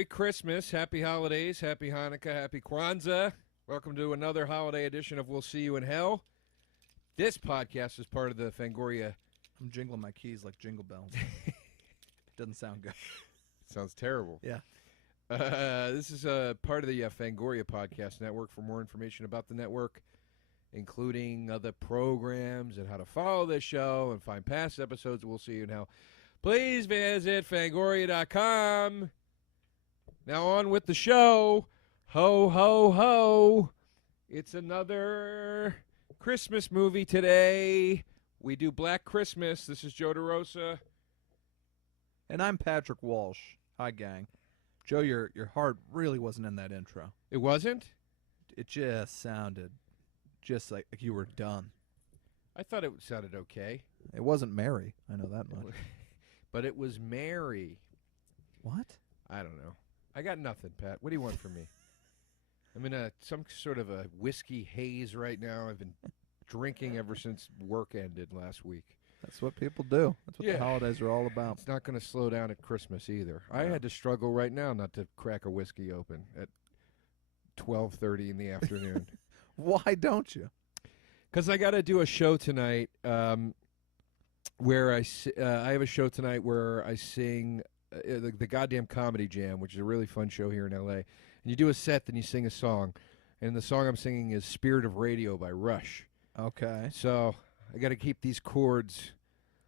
Merry Christmas, Happy Holidays, Happy Hanukkah, Happy Kwanzaa. Welcome to another holiday edition of We'll See You in Hell. This podcast is part of the FANGORIA. I'm jingling my keys like jingle bells. Doesn't sound good. Sounds terrible. Yeah. This is part of the FANGORIA Podcast Network. For more information about the network, including other programs and how to follow this show and find past episodes, We'll See You in Hell, please visit fangoria.com. Now on with the show. Ho, ho, ho. It's another Christmas movie today. We do Black Christmas. This is Joe DeRosa. And I'm Patrick Walsh. Hi, gang. Joe, your heart really wasn't in that intro. It wasn't? It just sounded just like you were done. I thought it sounded okay. It wasn't merry. I know that much. But it was merry. What? I don't know. I got nothing, Pat. What do you want from me? I'm in some sort of a whiskey haze right now. I've been drinking ever since work ended last week. That's what people do. That's what the holidays are all about. It's not going to slow down at Christmas either. No. I had to struggle right now not to crack a whiskey open at 12:30 in the afternoon. Why don't you? Because I got to do a show tonight where I have a show tonight where I sing the Goddamn Comedy Jam, which is a really fun show here in L.A. And you do a set, then you sing a song. And the song I'm singing is Spirit of Radio by Rush. Okay. So I got to keep these chords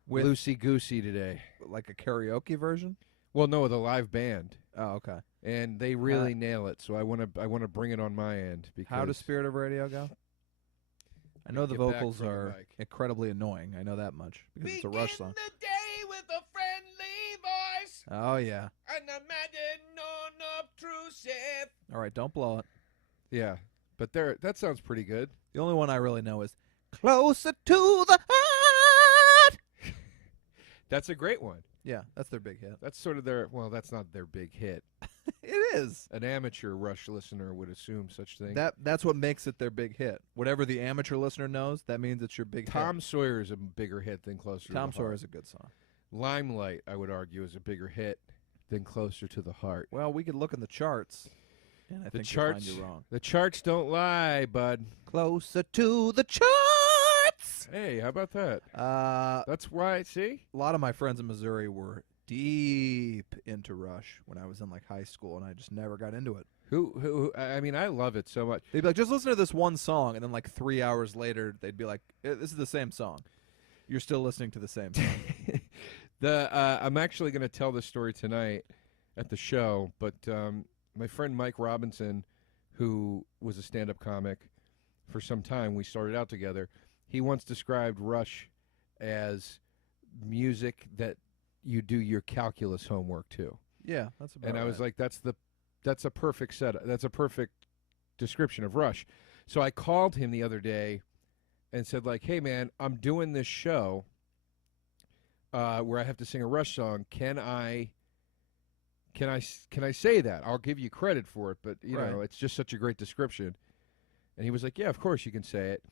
loosey-goosey today. Like a karaoke version? Well, no, with a live band. Oh, okay. And they really nail it, so I want to bring it on my end. Because how does Spirit of Radio go? I know the vocals are incredibly annoying. I know that much because it's a Rush song. Begin the day with a friendly voice. Oh, yeah. And a madden unobtrusive. All right, don't blow it. Yeah, but that sounds pretty good. The only one I really know is Closer to the Heart. That's a great one. Yeah, that's their big hit. That's sort of that's not their big hit. It is. An amateur Rush listener would assume such thing. That's what makes it their big hit. Whatever the amateur listener knows, that means it's your big hit. Tom Sawyer is a bigger hit than Closer to the Heart. Tom Sawyer is a good song. Limelight, I would argue, is a bigger hit than Closer to the Heart. Well, we could look in the charts, and I think you'll find you wrong. The charts don't lie, bud. Closer to the charts. Hey, how about that? That's why, see? A lot of my friends in Missouri were deep into Rush when I was in like high school, and I just never got into it. I mean, I love it so much. They'd be like, just listen to this one song, and then like 3 hours later, they'd be like, this is the same song. You're still listening to the same song. I'm actually going to tell this story tonight at the show, but my friend Mike Robinson, who was a stand-up comic for some time, we started out together. He once described Rush as music that you do your calculus homework to. Yeah, that's about And I was right. like, that's a perfect setup. That's a perfect description of Rush. So I called him the other day and said, like, hey, man, I'm doing this show where I have to sing a Rush song. Can I say that? I'll give you credit for it, but, you know, it's just such a great description. And he was like, yeah, of course you can say it.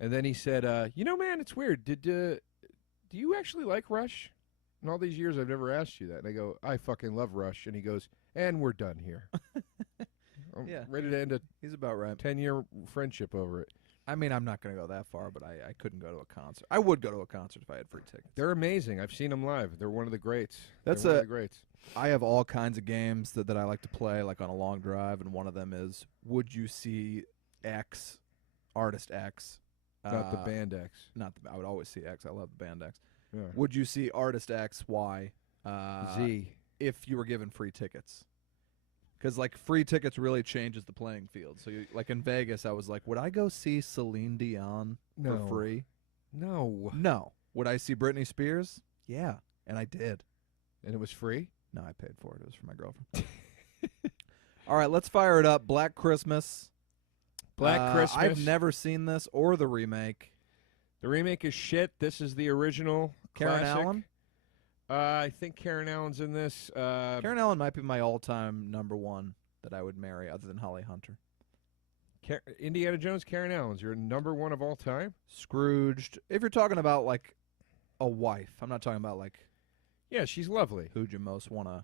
And then he said, you know, man, it's weird. Do you actually like Rush? In all these years, I've never asked you that. And I go, I fucking love Rush. And he goes, and we're done here. I'm ready to end He's about right. 10-year friendship over it. I mean, I'm not going to go that far, but I couldn't go to a concert. I would go to a concert if I had free tickets. They're amazing. I've seen them live. They're one of the greats. That's one of the greats. I have all kinds of games that I like to play, like on a long drive, and one of them is, would you see X, artist X? Not the band X. I would always see X. I love the band X. Yeah. Would you see artist X, Y, Z, if you were given free tickets? Because like free tickets really changes the playing field. So like in Vegas, I was like, would I go see Celine Dion for free? No. No. Would I see Britney Spears? Yeah, and I did. And it was free? No, I paid for it. It was for my girlfriend. All right, let's fire it up. Black Christmas. Black Christmas. I've never seen this or the remake. The remake is shit. This is the original Karen classic. Allen? I think Karen Allen's in this. Karen Allen might be my all-time number one that I would marry other than Holly Hunter. Indiana Jones, Karen Allen's your number one of all time? Scrooged. If you're talking about, like, a wife, I'm not talking about, like... Yeah, she's lovely. Who'd you most want to,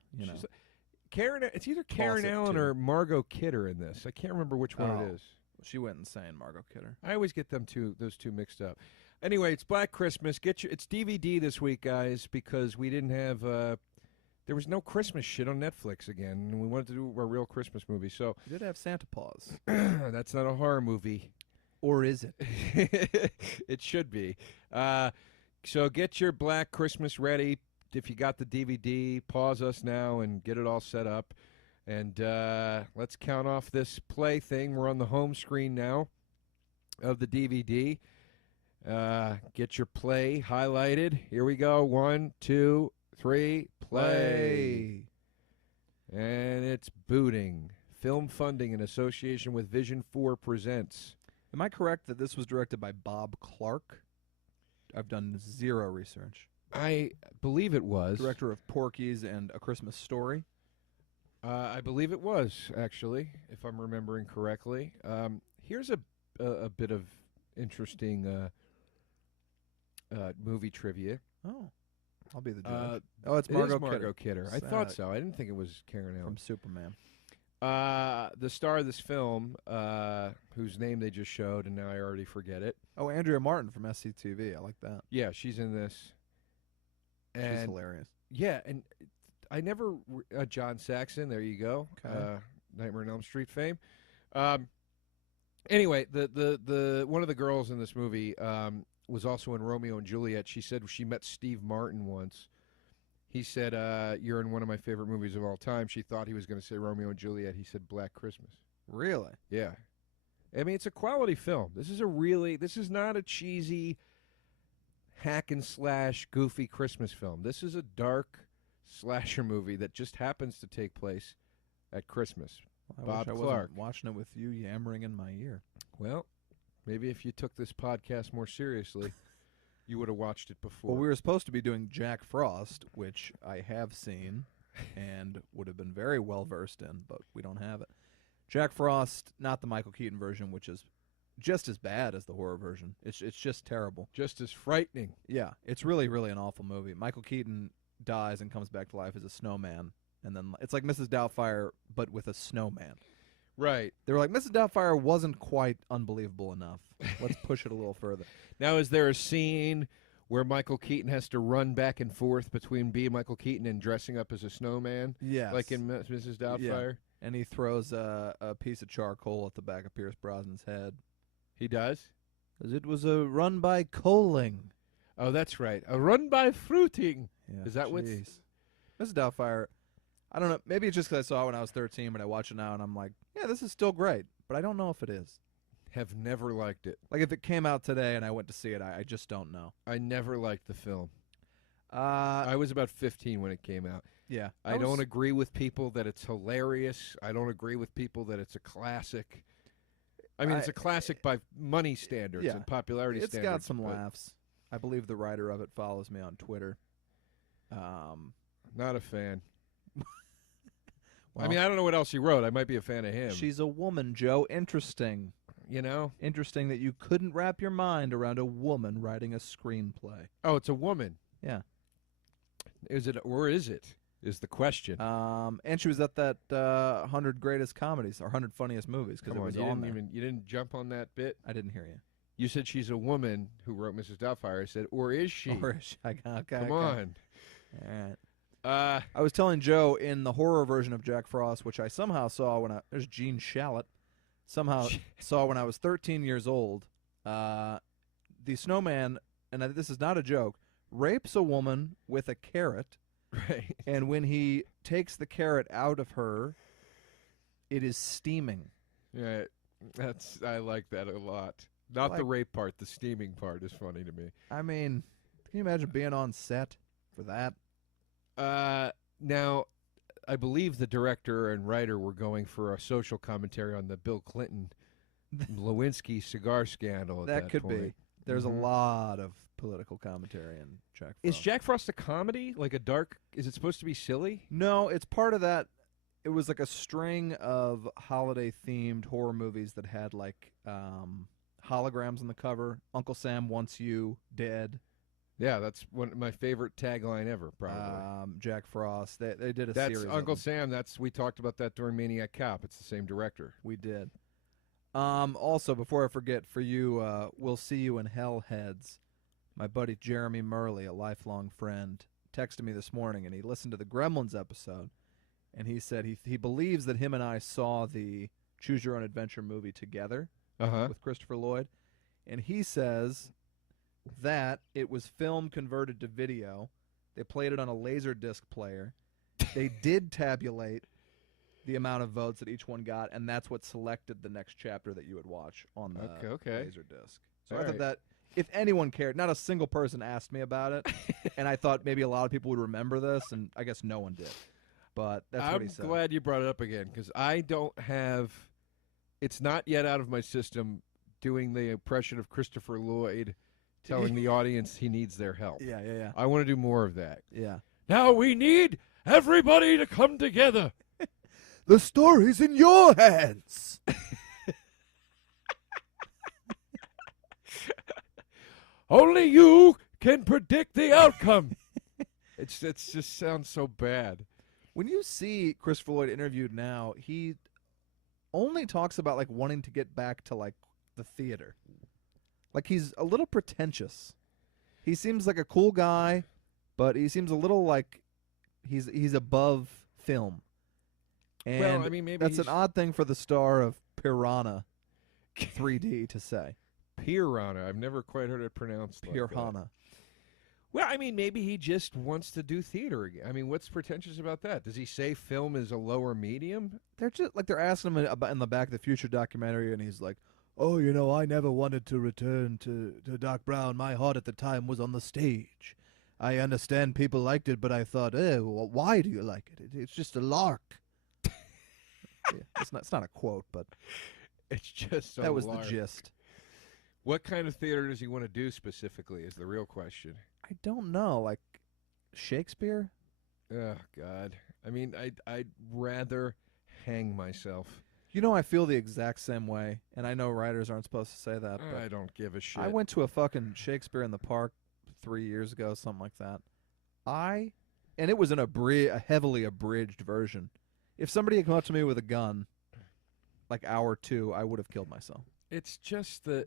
Karen. It's either Karen it, Allen too. or Margot Kidder in this. I can't remember which one it is. She went insane, Margot Kidder. I always get those two mixed up. Anyway, it's Black Christmas. It's DVD this week, guys, because we didn't have. There was no Christmas shit on Netflix again, and we wanted to do a real Christmas movie. So You did have Santa Claus. that's not a horror movie. Or is it? It should be. So get your Black Christmas ready. If you got the DVD, pause us now and get it all set up. And let's count off this play thing. We're on the home screen now of the DVD. Get your play highlighted. Here we go. 1, 2, 3, play. And it's booting. Film funding in association with Vision 4 presents. Am I correct that this was directed by Bob Clark? I've done zero research. I believe it was. Director of Porky's and A Christmas Story. I believe it was, actually, if I'm remembering correctly. Here's a bit of interesting movie trivia. Oh. I'll be the judge. It's Margot Kidder. I thought so. I didn't think it was Karen Allen. From Superman. The star of this film, whose name they just showed, and now I already forget it. Oh, Andrea Martin from SCTV. I like that. Yeah, she's in this. And she's hilarious. Yeah, and I never John Saxon. There you go. Okay. Nightmare on Elm Street fame. Anyway, the one of the girls in this movie was also in Romeo and Juliet. She said she met Steve Martin once. He said, "You're in one of my favorite movies of all time." She thought he was going to say Romeo and Juliet. He said Black Christmas. Really? Yeah. I mean, it's a quality film. This is not a cheesy hack and slash goofy Christmas film. This is a dark slasher movie that just happens to take place at Christmas. I Bob wish I Clark. wasn't watching it with you yammering in my ear. Well, maybe if you took this podcast more seriously, you would have watched it before. Well, we were supposed to be doing Jack Frost, which I have seen and would have been very well versed in, but we don't have it. Jack Frost, not the Michael Keaton version, which is just as bad as the horror version. It's just terrible. Just as frightening. Yeah, it's really, really an awful movie. Michael Keaton dies and comes back to life as a snowman, and then it's like Mrs. Doubtfire, but with a snowman. Right. They were like, Mrs. Doubtfire wasn't quite unbelievable enough. Let's push it a little further. Now, is there a scene where Michael Keaton has to run back and forth between being Michael Keaton and dressing up as a snowman? Yes. Like in Mrs. Doubtfire? Yeah. And he throws a piece of charcoal at the back of Pierce Brosnan's head. He does? Because it was a run by coaling. Oh, that's right. A run by fruiting. Yeah, Is that what's... Mrs. Doubtfire, I don't know. Maybe it's just because I saw it when I was 13, but I watch it now and I'm like, yeah, this is still great. But I don't know if it is. Have never liked it. Like if it came out today and I went to see it, I just don't know. I never liked the film. I was about 15 when it came out. Yeah. I don't agree with people that it's hilarious. I don't agree with people that it's a classic. I mean, it's a classic by money standards and popularity standards. It's got some laughs. I believe the writer of it follows me on Twitter. Not a fan. Well, I mean, I don't know what else he wrote. I might be a fan of him. She's a woman, Joe. Interesting. You know? Interesting that you couldn't wrap your mind around a woman writing a screenplay. Oh, it's a woman. Yeah. Is it, or is it, is the question. And she was at that 100 Greatest Comedies, or 100 Funniest Movies, because it was on there. You didn't jump on that bit? I didn't hear you. You said she's a woman who wrote Mrs. Doubtfire. I said, or is she? Or is she? Okay, Come on. All right. I was telling Joe in the horror version of Jack Frost, which I somehow saw when there's Gene Shalit, somehow saw when I was 13 years old. The snowman, and this is not a joke, rapes a woman with a carrot. Right. And when he takes the carrot out of her, it is steaming. Yeah, I like that a lot. Not the rape part. The steaming part is funny to me. I mean, can you imagine being on set for that? Now, I believe the director and writer were going for a social commentary on the Bill Clinton Lewinsky cigar scandal at that could point. be. There's a lot of political commentary in Jack Frost. Is Jack Frost a comedy? Like a dark... Is it supposed to be silly? No, it's part of that. It was like a string of holiday-themed horror movies that had like holograms on the cover. Uncle Sam Wants You Dead. Yeah, that's one of my favorite tagline ever, probably. Jack Frost. They did a That's series. Uncle of them. Sam. We talked about that during Maniac Cop. It's the same director. We did. Also, before I forget, for you, we'll see you in Hell Heads. My buddy Jeremy Murley, a lifelong friend, texted me this morning, and he listened to the Gremlins episode, and he said he believes that him and I saw the Choose Your Own Adventure movie together with Christopher Lloyd, and he says that it was film converted to video. They played it on a Laserdisc player. They did tabulate the amount of votes that each one got, and that's what selected the next chapter that you would watch on the Laserdisc. So I thought that if anyone cared, not a single person asked me about it, and I thought maybe a lot of people would remember this, and I guess no one did. But that's what he said. I'm glad you brought it up again, because I don't have – it's not yet out of my system doing the impression of Christopher Lloyd telling the audience he needs their help. Yeah. I want to do more of that. Yeah. Now we need everybody to come together. The story's in your hands. Only you can predict the outcome. It just sounds so bad. When you see Christopher Lloyd interviewed now, he only talks about like wanting to get back to like the theater. Like he's a little pretentious. He seems like a cool guy, but he seems a little like he's above film. And well, I mean, maybe that's an odd thing for the star of Piranha 3D to say. Piranha. I've never quite heard it pronounced like that. Piranha. Well, I mean, maybe he just wants to do theater again. I mean, what's pretentious about that? Does he say film is a lower medium? They're just like they're asking him about in the Back to the Future documentary, and he's like, "Oh, you know, I never wanted to return to Doc Brown. My heart at the time was on the stage. I understand people liked it, but I thought, well, why do you like it? It's just a lark." Yeah, it's not a quote, but it's just that was the gist. What kind of theater does he want to do specifically is the real question. I don't know, like Shakespeare? Oh, God. I mean, I'd rather hang myself. You know, I feel the exact same way, and I know writers aren't supposed to say that. But I don't give a shit. I went to a fucking Shakespeare in the Park 3 years ago, something like that. And it was a heavily abridged version. If somebody had come up to me with a gun, like hour two, I would have killed myself. It's just that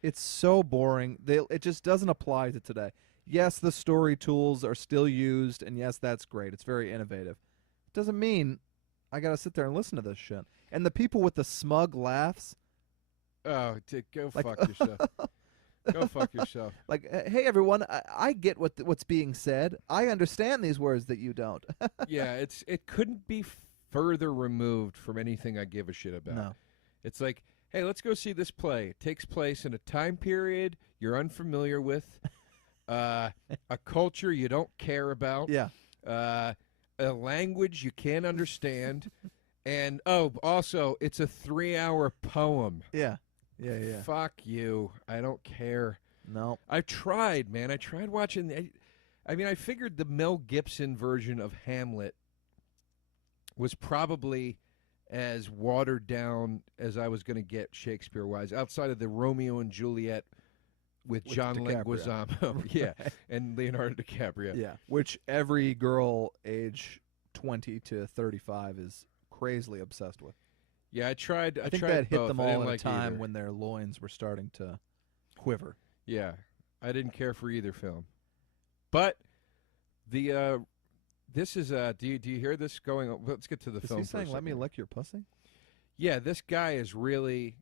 it's so boring. It just doesn't apply to today. Yes, the story tools are still used, and yes, that's great. It's very innovative. It doesn't mean I got to sit there and listen to this shit. And the people with the smug laughs. Oh, go fuck yourself. Go fuck yourself. Like, hey, everyone, I get what's being said. I understand these words that you don't. Yeah, it couldn't be further removed from anything I give a shit about. No. It's like, hey, let's go see this play. It takes place in a time period you're unfamiliar with, a culture you don't care about, a language you can't understand, and, also, it's a 3-hour poem. Yeah. Fuck you. I don't care. No. I tried, man. I tried watching. I figured the Mel Gibson version of Hamlet was probably as watered down as I was going to get Shakespeare-wise, outside of the Romeo and Juliet with John Leguizamo, yeah, and Leonardo DiCaprio. Yeah, which every girl age 20 to 35 is crazily obsessed with. Yeah, I tried. I think tried that hit both. them I all didn't at like a time either. when their loins were starting to quiver. Yeah, I didn't care for either film, but the this is do you hear this going on? Let's get to the film. Is he saying, "Let me lick your pussy"? Yeah, this guy is really.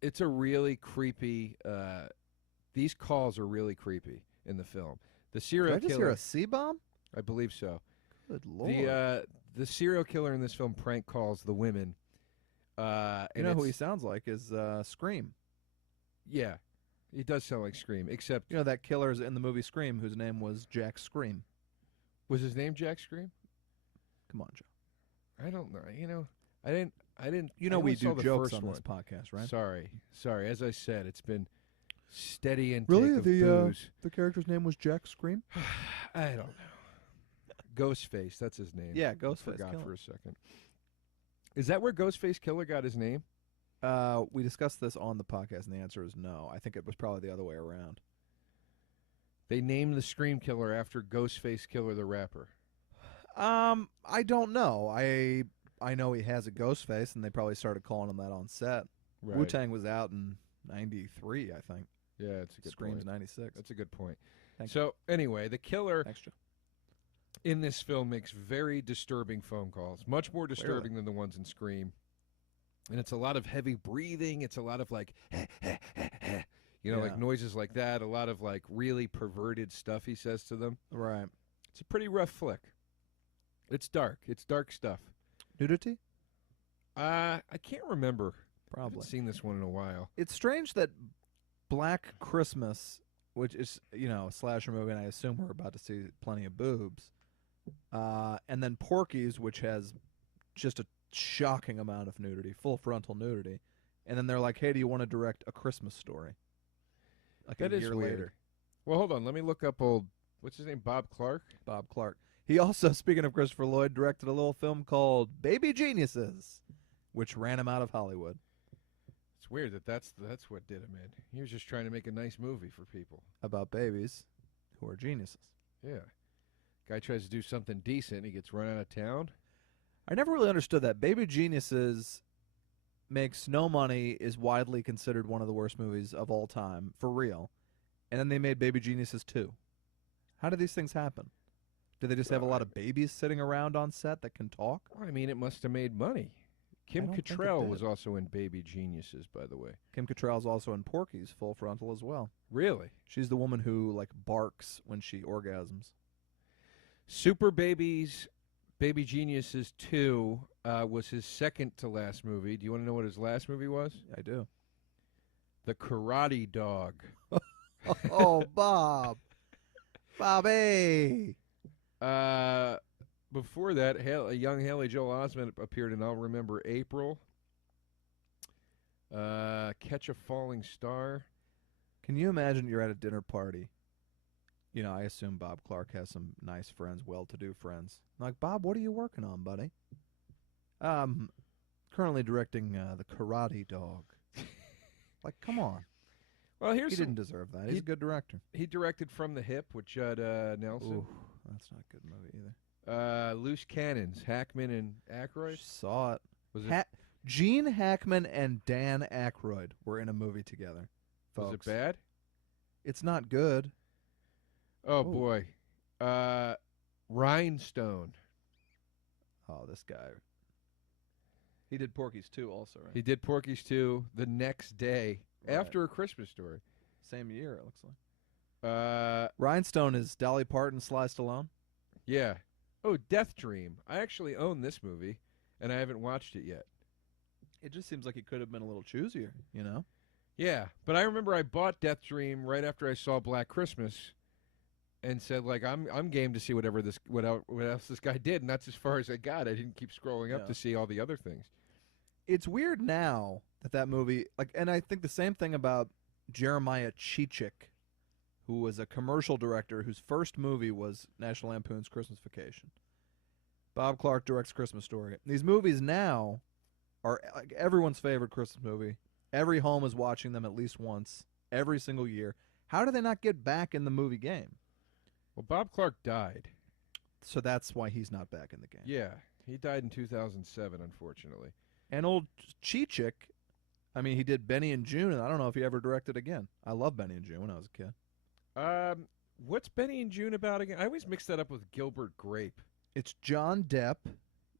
It's a really creepy. These calls are really creepy in the film. The serial Did I just killer. hear a C-bomb? I believe so. Good Lord. The serial killer in this film prank calls the women. You know who he sounds like is Scream. Yeah, he does sound like Scream, except You know that killer's in the movie Scream whose name was Jack Scream. was his name Jack Scream? Come on, Joe. I don't know. You know, I didn't. You know I we only saw do the jokes first on one. this podcast, right? Sorry. As I said, it's been steady intake Really? of booze. The character's name was Jack Scream? I don't know. Ghostface, that's his name. Yeah, I Ghostface forgot Killer. for a second. Is that where Ghostface Killer got his name? We discussed this on the podcast, and the answer is no. I think it was probably the other way around. They named the Scream Killer after Ghostface Killer the rapper. I don't know. I know he has a ghost face, and they probably started calling him that on set. Right. Wu-Tang was out in 93, I think. Yeah, that's a good Scream's point. 96. That's a good point. Thank So, anyway, the killer Extra. in this film makes very disturbing phone calls, much more disturbing than the ones in Scream. And it's a lot of heavy breathing. It's a lot of like, like noises like that. A lot of like really perverted stuff he says to them. Right. It's a pretty rough flick. It's dark. It's dark stuff. Nudity? I can't remember. I Probably. haven't seen this one in a while. It's strange that Black Christmas, which is, a slasher movie, and I assume we're about to see plenty of boobs, and then Porky's, which has just a shocking amount of nudity, full frontal nudity, and then they're like, hey, do you want to direct A Christmas Story? Like That a is year weird. later. Well, hold on. Let me look up what's his name? Bob Clark? Bob Clark. He also, speaking of Christopher Lloyd, directed a little film called Baby Geniuses, which ran him out of Hollywood. It's weird that's what did him in. He was just trying to make a nice movie for people. About babies who are geniuses. Yeah. Guy tries to do something decent. He gets run out of town. I never really understood that. Baby Geniuses makes no money, is widely considered one of the worst movies of all time, for real. And then they made Baby Geniuses 2. How do these things happen? Do they just have a lot of babies sitting around on set that can talk? I mean, it must have made money. Kim don't think it Cattrall did. was also in Baby Geniuses, by the way. Kim Cattrall's also in Porky's Full Frontal as well. Really? She's the woman who, barks when she orgasms. Super Babies, Baby Geniuses 2 was his second to last movie. Do you want to know what his last movie was? I do. The Karate Dog. Oh, Bob. Bobby. Before that, a young Haley Joel Osment appeared in I'll Remember April. Catch a Falling Star. Can you imagine you're at a dinner party? I assume Bob Clark has some nice friends, well-to-do friends. I'm like, Bob, what are you working on, buddy? Currently directing The Karate Dog. Like, come on. Well, He didn't deserve that. He's a good director. He directed From the Hip with Judd Nelson. Ooh, that's not a good movie either. Loose Cannons, Hackman and Aykroyd. Saw it. Was it Gene Hackman and Dan Aykroyd were in a movie together. was Folks. it bad? It's not good. Oh Ooh. boy. Rhinestone. Oh, this guy. He did Porky's 2 also, right? He did Porky's 2 the next day Right. after A Christmas Story. Same year, it looks like. Rhinestone is Dolly Parton, Sly Stallone. Yeah. Oh, Death Dream. I actually own this movie, and I haven't watched it yet. It just seems like he could have been a little choosier, Yeah, but I remember I bought Death Dream right after I saw Black Christmas, and said I'm game to see what else this guy did, and that's as far as I got. I didn't keep scrolling up Yeah. to see all the other things. It's weird now that movie, and I think the same thing about Jeremiah Chichik, who was a commercial director whose first movie was National Lampoon's Christmas Vacation. Bob Clark directs Christmas Story. These movies now are like everyone's favorite Christmas movie. Every home is watching them at least once every single year. How do they not get back in the movie game? Well, Bob Clark died. So that's why he's not back in the game. Yeah, he died in 2007, unfortunately. And old Chichik, he did Benny and June, and I don't know if he ever directed again. I loved Benny and June when I was a kid. What's Benny and June about again? I always mix that up with Gilbert Grape. It's John Depp.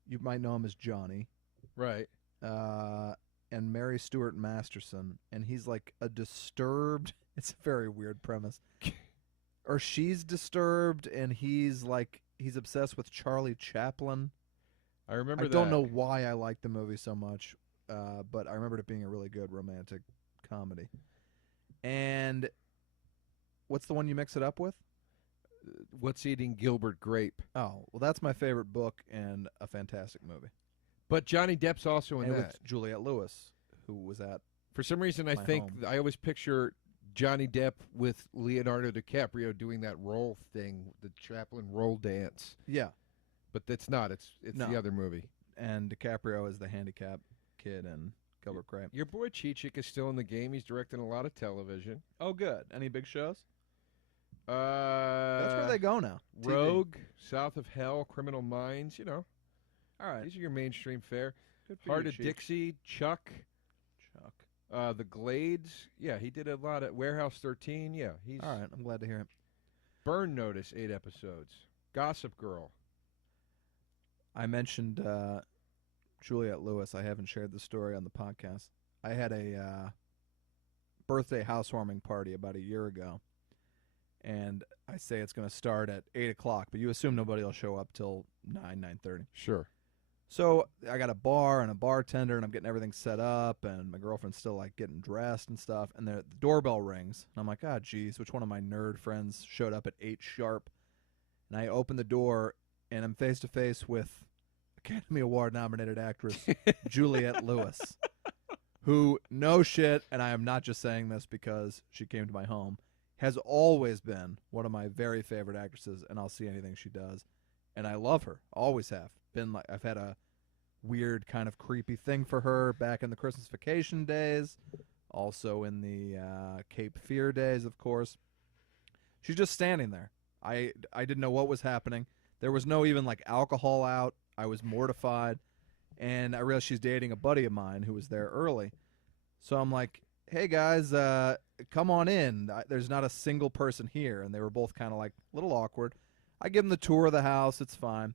You might know him as Johnny. Right. And Mary Stuart Masterson. And he's like a disturbed... It's a very weird premise. Or she's disturbed, and he's obsessed with Charlie Chaplin. I remember I that. don't know why I like the movie so much, but I remember it being a really good romantic comedy. And what's the one you mix it up with? What's Eating Gilbert Grape. Oh, well, that's my favorite book and a fantastic movie. But Johnny Depp's also in And that. with Juliette Lewis, who was at For some reason, I My think Home. I always picture Johnny Depp with Leonardo DiCaprio doing that roll thing, the Chaplin roll dance. Yeah. But that's not. It's No. the other movie. And DiCaprio is the handicapped kid and Gilbert Grape. Your boy Chichik is still in the game. He's directing a lot of television. Oh, good. Any big shows? That's where they go now. TV. Rogue, South of Hell, Criminal Minds. You know, All right. these are your mainstream fare. Good for Heart you, of Chief. Dixie, Chuck. The Glades. Yeah, he did a lot at Warehouse 13. Yeah, he's All right. I'm glad to hear it. Burn Notice, 8 episodes. Gossip Girl. I mentioned Juliette Lewis. I haven't shared the story on the podcast. I had a birthday housewarming party about a year ago, and I say it's going to start at 8 o'clock, but you assume nobody will show up till 9:30. Sure. So I got a bar and a bartender, and I'm getting everything set up, and my girlfriend's still like getting dressed and stuff, and the doorbell rings, and I'm like, oh, geez, which one of my nerd friends showed up at 8 sharp? And I open the door, and I'm face to face with Academy Award nominated actress Juliette Lewis, who, no shit, and I am not just saying this because she came to my home, has always been one of my very favorite actresses, and I'll see anything she does, and I love her, always have. Been like, I've had a weird kind of creepy thing for her back in the Christmas Vacation days, also in the Cape Fear days, of course. She's just standing there. I didn't know what was happening. There was no even like alcohol out. I was mortified, and I realized she's dating a buddy of mine who was there early. So I'm like, hey guys, come on in. There's not a single person here, and they were both kind of like a little awkward. I give them the tour of the house. It's fine.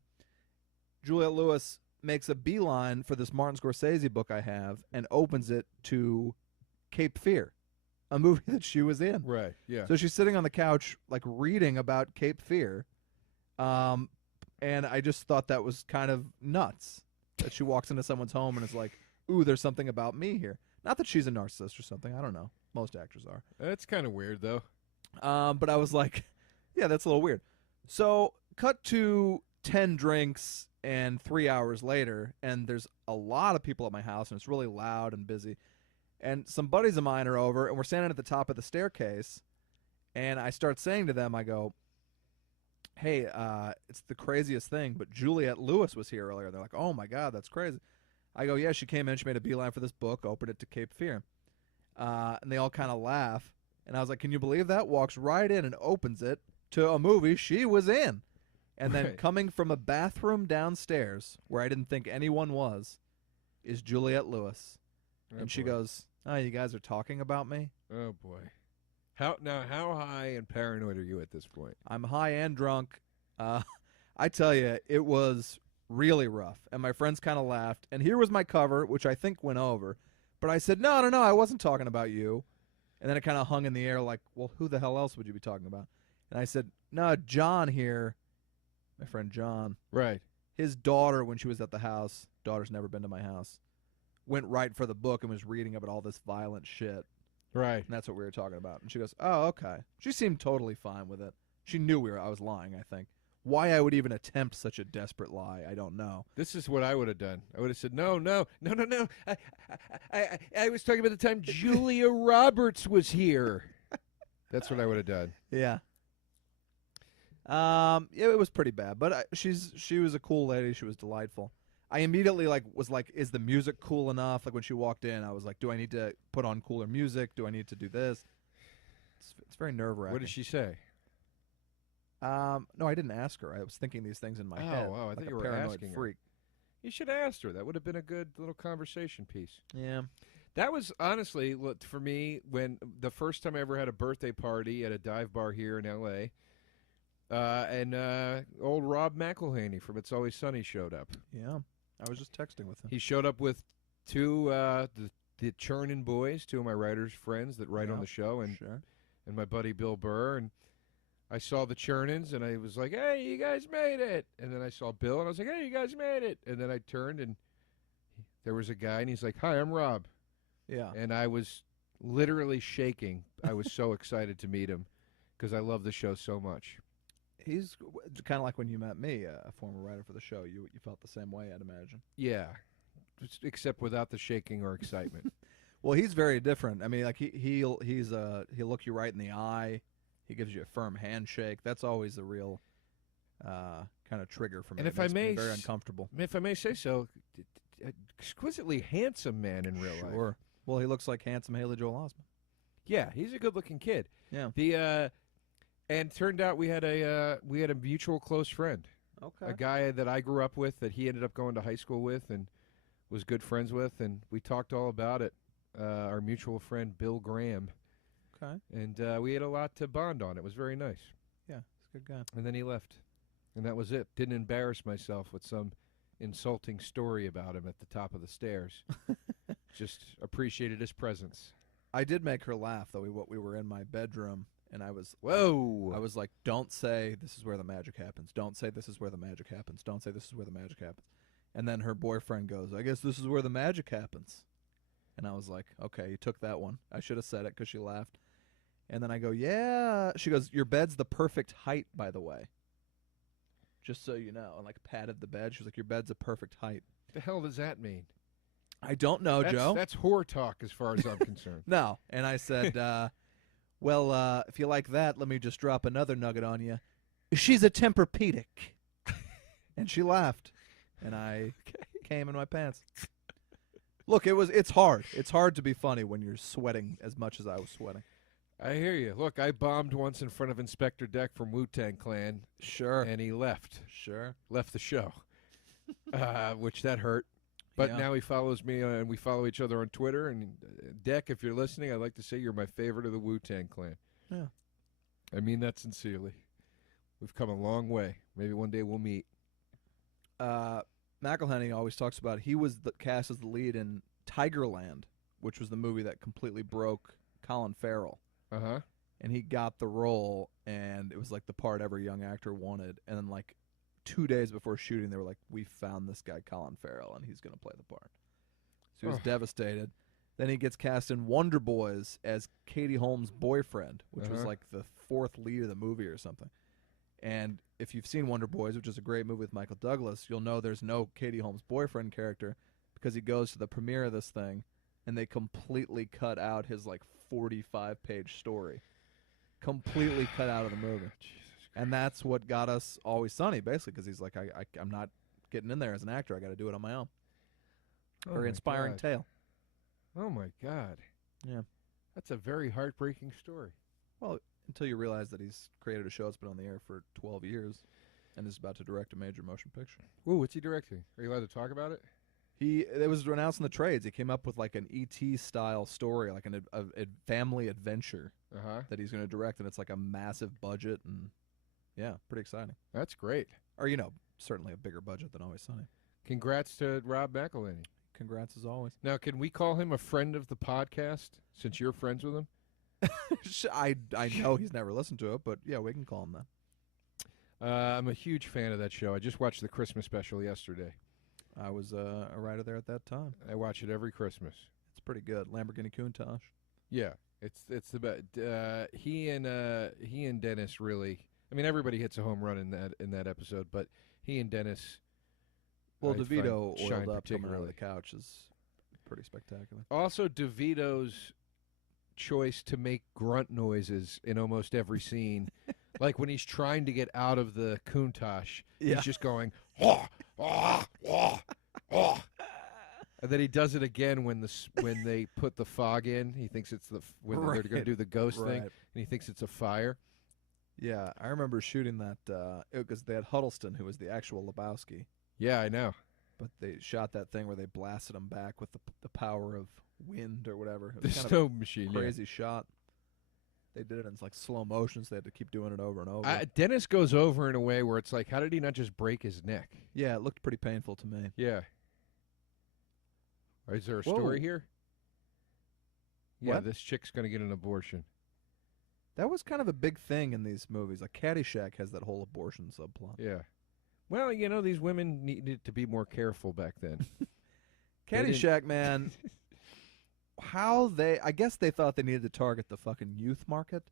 Juliette Lewis makes a beeline for this Martin Scorsese book I have and opens it to Cape Fear, a movie that she was in. Right, yeah. So she's sitting on the couch, like, reading about Cape Fear, and I just thought that was kind of nuts, that she walks into someone's home and is like, ooh, there's something about me here. Not that she's a narcissist or something. I don't know. Most actors are. That's kind of weird, though. But I was like, yeah, that's a little weird. So cut to 10 drinks and 3 hours later, and there's a lot of people at my house, and it's really loud and busy. And some buddies of mine are over, and we're standing at the top of the staircase, and I start saying to them, I go, hey, it's the craziest thing, but Juliette Lewis was here earlier. They're like, oh, my God, that's crazy. I go, yeah, she came in, she made a beeline for this book, opened it to Cape Fear. And they all kind of laugh. And I was like, can you believe that? Walks right in and opens it to a movie she was in. And then coming from a bathroom downstairs, where I didn't think anyone was, is Juliette Lewis. Oh, and she boy. goes, oh, you guys are talking about me? Oh, boy. How high and paranoid are you at this point? I'm high and drunk. I tell you, it was really rough. And my friends kind of laughed. And here was my cover, which I think went over. But I said, no, I wasn't talking about you. And then it kind of hung in the air like, well, who the hell else would you be talking about? And I said, no, John here, my friend John. Right. His daughter, when she was at the house, daughter's never been to my house, went right for the book and was reading about all this violent shit. Right. And that's what we were talking about. And she goes, oh, okay. She seemed totally fine with it. She knew I was lying, I think. Why I would even attempt such a desperate lie, I don't know. This is what I would have done. I would have said, no. I was talking about the time Julia Roberts was here. That's what I would have done. Yeah. It was pretty bad, but she was a cool lady. She was delightful. I immediately was like, is the music cool enough? Like when she walked in, I was like, do I need to put on cooler music? Do I need to do this? It's very nerve-wracking. What did she say? No, I didn't ask her. I was thinking these things in my head. Oh, I like thought a you were paranoid asking freak. Her. You should have asked her. That would have been a good little conversation piece. Yeah. That was honestly, for me, when the first time I ever had a birthday party at a dive bar here in L.A., and old Rob McElhaney from It's Always Sunny showed up. Yeah. I was just texting with him. He showed up with two the Churnin' boys, two of my writers' friends that write on the show, and my buddy Bill Burr. And I saw the Churnins, and I was like, hey, you guys made it. And then I saw Bill, and I was like, hey, you guys made it. And then I turned, and there was a guy, and he's like, hi, I'm Rob. Yeah. And I was literally shaking. I was so excited to meet him because I love the show so much. He's kind of like when you met me, a former writer for the show. You felt the same way, I'd imagine. Yeah, except without the shaking or excitement. Well, he's very different. I mean, like he'll look you right in the eye. He gives you a firm handshake. That's always a real kind of trigger for me. And it makes me very uncomfortable. If I may say so, exquisitely handsome man in real life. Sure. Well, he looks like handsome Haley Joel Osment. Yeah, he's a good-looking kid. Yeah. And turned out we had a mutual close friend, Okay. a guy that I grew up with that he ended up going to high school with and was good friends with, and we talked all about it. Our mutual friend Bill Graham, Okay. and we had a lot to bond on. It was very nice. Yeah, he's a good guy. And then he left, and that was it. Didn't embarrass myself with some insulting story about him at the top of the stairs. Just appreciated his presence. I did make her laugh, though. We were in my bedroom, and I was Whoa! I was like, don't say this is where the magic happens. Don't say this is where the magic happens. Don't say this is where the magic happens. And then her boyfriend goes, I guess this is where the magic happens. And I was like, okay, you took that one. I should have said it because she laughed. And then I go, yeah. She goes, your bed's the perfect height, by the way. Just so you know. And like patted the bed. She was like, your bed's a perfect height. What the hell does that mean? I don't know, Joe. That's whore talk as far as I'm concerned. No. And I said, well, if you like that, let me just drop another nugget on you. She's a Tempur-Pedic. And she laughed. And I came in my pants. Look, it's hard. It's hard to be funny when you're sweating as much as I was sweating. I hear you. Look, I bombed once in front of Inspector Deck from Wu-Tang Clan. Sure. And he left. Sure. Left the show. Which that hurt. But Yeah. now he follows me, and we follow each other on Twitter. And Deck, if you're listening, I'd like to say you're my favorite of the Wu-Tang Clan. Yeah. I mean that sincerely. We've come a long way. Maybe one day we'll meet. McElhenney always talks about he was cast as the lead in Tigerland, which was the movie that completely broke Colin Farrell. Uh-huh. And he got the role, and it was like the part every young actor wanted. And then like 2 days before shooting, they were like, we found this guy Colin Farrell, and he's going to play the part. So he was devastated. Then he gets cast in Wonder Boys as Katie Holmes' boyfriend, which was like the fourth lead of the movie or something. And if you've seen Wonder Boys, which is a great movie with Michael Douglas, you'll know there's no Katie Holmes' boyfriend character because he goes to the premiere of this thing, and they completely cut out his like 45-page story. Completely cut out of the movie. And that's what got us Always Sunny, basically, because he's like, I'm not getting in there as an actor. I got to do it on my own. Very inspiring tale. Oh, my God. Yeah. That's a very heartbreaking story. Well, until you realize that he's created a show that's been on the air for 12 years and is about to direct a major motion picture. Ooh, what's he directing? Are you allowed to talk about it? It was announced in the trades. He came up with like an E.T. style story, like a family adventure that he's going to direct, and it's like a massive budget, and yeah, pretty exciting. That's great. Or, certainly a bigger budget than Always Sunny. Congrats to Rob McElhenney. Congrats as always. Now, can we call him a friend of the podcast since you're friends with him? I know he's never listened to it, but yeah, we can call him that. I'm a huge fan of that show. I just watched the Christmas special yesterday. I was a writer there at that time. I watch it every Christmas. It's pretty good. Lamborghini Countach. Yeah, it's the best. He and Dennis really. I mean, everybody hits a home run in that episode, but he and Dennis. Well, I DeVito find shine oiled up coming out of particularly. the couch is pretty spectacular. Also, DeVito's choice to make grunt noises in almost every scene, like when he's trying to get out of the Countach, he's just going, "Wah, wah, wah, wah." And then he does it again when they put the fog in. He thinks it's when they're going to do the ghost thing, and he thinks it's a fire. Yeah, I remember shooting that because they had Huddleston, who was the actual Lebowski. Yeah, I know. But they shot that thing where they blasted him back with the power of wind or whatever. It The was kind snow of machine. a crazy shot. They did it in like slow motion, so they had to keep doing it over and over. Dennis goes over in a way where it's like, how did he not just break his neck? Yeah, it looked pretty painful to me. Yeah. Is there a story here? Yeah, What? this chick's going to get an abortion. That was kind of a big thing in these movies. Like Caddyshack has that whole abortion subplot. Yeah. Well, these women needed to be more careful back then. Caddyshack, man. I guess they thought they needed to target the fucking youth market.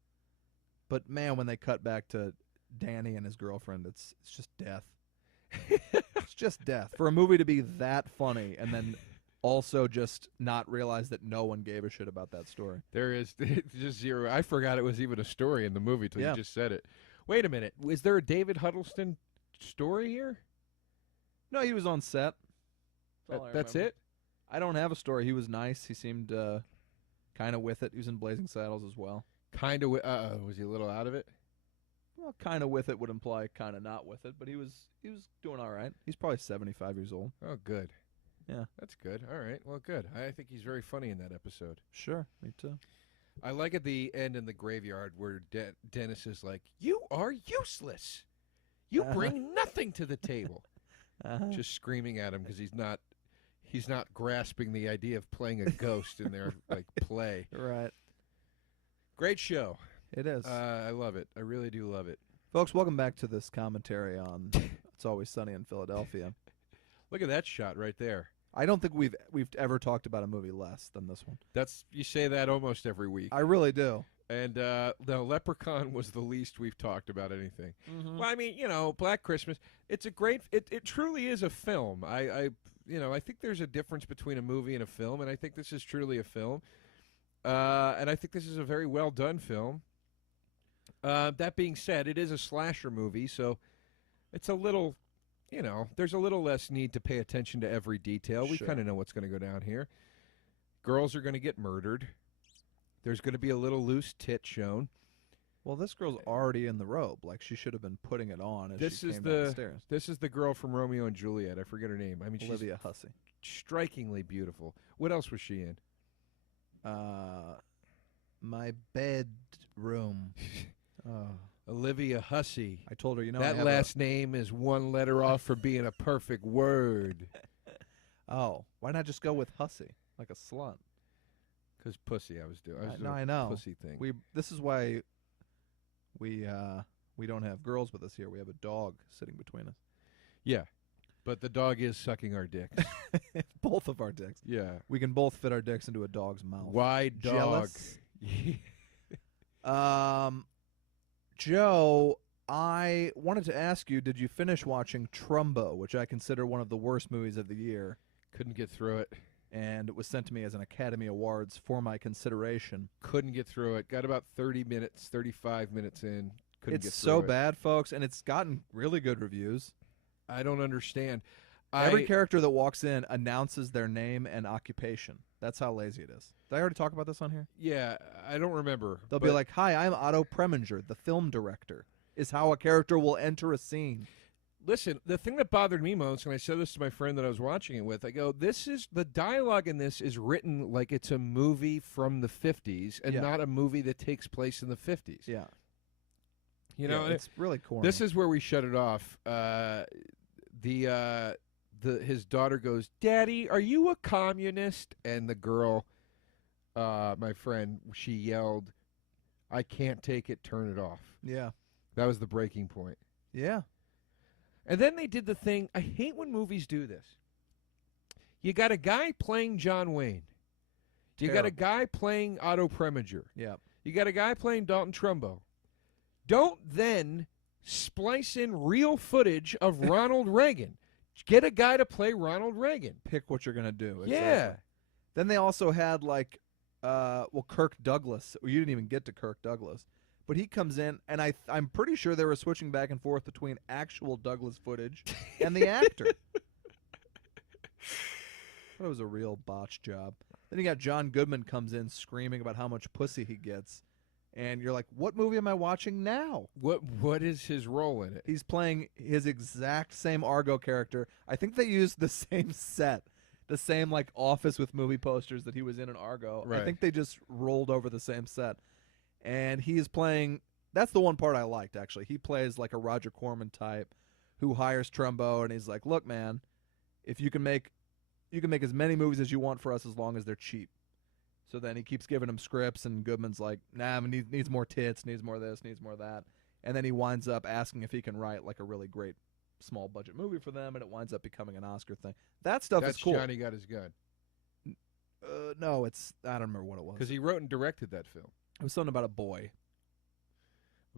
But man, when they cut back to Danny and his girlfriend, it's just death. It's just death. For a movie to be that funny and then also just not realize that no one gave a shit about that story. There is just zero. I forgot it was even a story in the movie till you just said it. Wait a minute. Is there a David Huddleston story here? No, he was on set. That's it? I don't have a story. He was nice. He seemed kind of with it. He was in Blazing Saddles as well. Kind of. Was he a little out of it? well, kind of with it would imply kind of not with it, but he was doing all right. He's probably 75 years old. Oh, good. Yeah. That's good. All right. Well, good. I think he's very funny in that episode. Sure, me too. I like at the end in the graveyard where Dennis is like, "You are useless. You bring nothing to the table." Just screaming at him because he's not grasping the idea of playing a ghost in their like play. Right. Great show. It is. I love it. I really do love it. Folks, welcome back to this commentary on It's Always Sunny in Philadelphia. Look at that shot right there. I don't think we've ever talked about a movie less than this one. You say that almost every week. I really do. And the Leprechaun was the least we've talked about anything. Mm-hmm. Well, I mean, Black Christmas. It's a great. It truly is a film. I think there's a difference between a movie and a film, and I think this is truly a film. And I think this is a very well done film. That being said, it is a slasher movie, so it's a little. There's a little less need to pay attention to every detail. We kind of know what's going to go down here. Girls are going to get murdered. There's going to be a little loose tit shown. Well, this girl's already in the robe. Like, she should have been putting it on as she came down the stairs. This is the girl from Romeo and Juliet. I forget her name. I mean, Olivia Hussey. Strikingly beautiful. What else was she in? My bedroom. Olivia Hussey. I told her, that last name is one letter off for being a perfect word. Oh, why not just go with Hussey, like a slut? Because pussy, I was doing I know. Pussy thing. This is why we don't have girls with us here. We have a dog sitting between us. Yeah, but the dog is sucking our dicks. Both of our dicks. Yeah, we can both fit our dicks into a dog's mouth. Wide dog. Joe, I wanted to ask you, did you finish watching Trumbo, which I consider one of the worst movies of the year? Couldn't get through it. And it was sent to me as an Academy Awards for my consideration. Couldn't get through it. Got about 35 minutes in. Couldn't get through it. It's so bad, folks, and it's gotten really good reviews. I don't understand. Every character that walks in announces their name and occupation. That's how lazy it is. Did I already talk about this on here? Yeah, I don't remember. They'll be like, "Hi, I'm Otto Preminger, the film director," is how a character will enter a scene. Listen, the thing that bothered me most, and I said this to my friend that I was watching it with, I go, the dialogue in this is written like it's a movie from the 50s and not a movie that takes place in the 50s. Yeah. It's really corny. This is where we shut it off. His daughter goes, "Daddy, are you a communist?" And the girl, my friend, she yelled, "I can't take it, turn it off." Yeah. That was the breaking point. Yeah. And then they did the thing. I hate when movies do this. You got a guy playing John Wayne. You got a guy playing Otto Preminger. Yeah. You got a guy playing Dalton Trumbo. Don't then splice in real footage of Ronald Reagan. Get a guy to play Ronald Reagan. Pick what you're going to do. Exactly. Yeah. Then they also had, Kirk Douglas. You didn't even get to Kirk Douglas. But he comes in, and I'm pretty sure they were switching back and forth between actual Douglas footage and the actor. That was a real botch job. Then you got John Goodman comes in screaming about how much pussy he gets. And you're like, what movie am I watching now? What is his role in it? He's playing his exact same Argo character. I think they used the same set, the same office with movie posters that he was in Argo. Right. I think they just rolled over the same set. And he is playing, that's the one part I liked, actually. He plays like a Roger Corman type who hires Trumbo, and he's like, "Look, man, if you can make as many movies as you want for us as long as they're cheap." So then he keeps giving him scripts, and Goodman's like, "Nah, needs more tits, needs more this, needs more that." And then he winds up asking if he can write a really great small budget movie for them, and it winds up becoming an Oscar thing. That stuff is cool. That's Johnny Got His Gun. No, I don't remember what it was. Because he wrote and directed that film. It was something about a boy.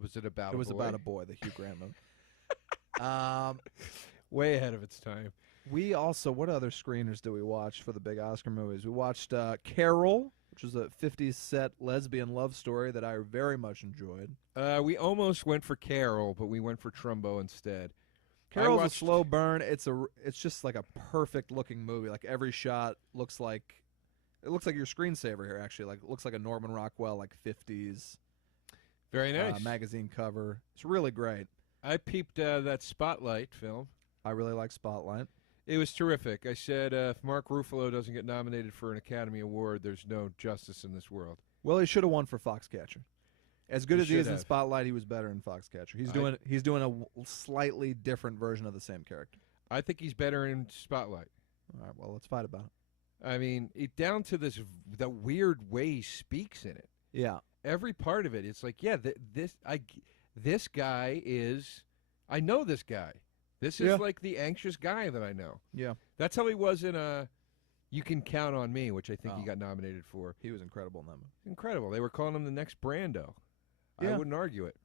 Was it about a boy? It was about a boy, the Hugh Grant movie. Way ahead of its time. We also, what other screeners do we watch for the big Oscar movies? We watched Carol, which was a 50s set lesbian love story that I very much enjoyed. We almost went for Carol, but we went for Trumbo instead. Carol's a slow burn. It's just like a perfect looking movie. Like every shot looks like your screensaver here. Actually, it looks like a Norman Rockwell 50s. Very nice. magazine cover. It's really great. I peeped that Spotlight film. I really like Spotlight. It was terrific. I said if Mark Ruffalo doesn't get nominated for an Academy Award, there's no justice in this world. Well, he should have won for Foxcatcher. As good He as he is should in have. Spotlight, he was better in Foxcatcher. He's doing a slightly different version of the same character. I think he's better in Spotlight. All right, well, let's fight about it. I mean, down to the weird way he speaks in it. Yeah. Every part of it, it's like, yeah, this guy is. I know this guy. This is like the anxious guy that I know. Yeah. That's how he was in You Can Count on Me, which I think he got nominated for. He was incredible in that movie. Incredible. They were calling him the next Brando. Yeah. I wouldn't argue it.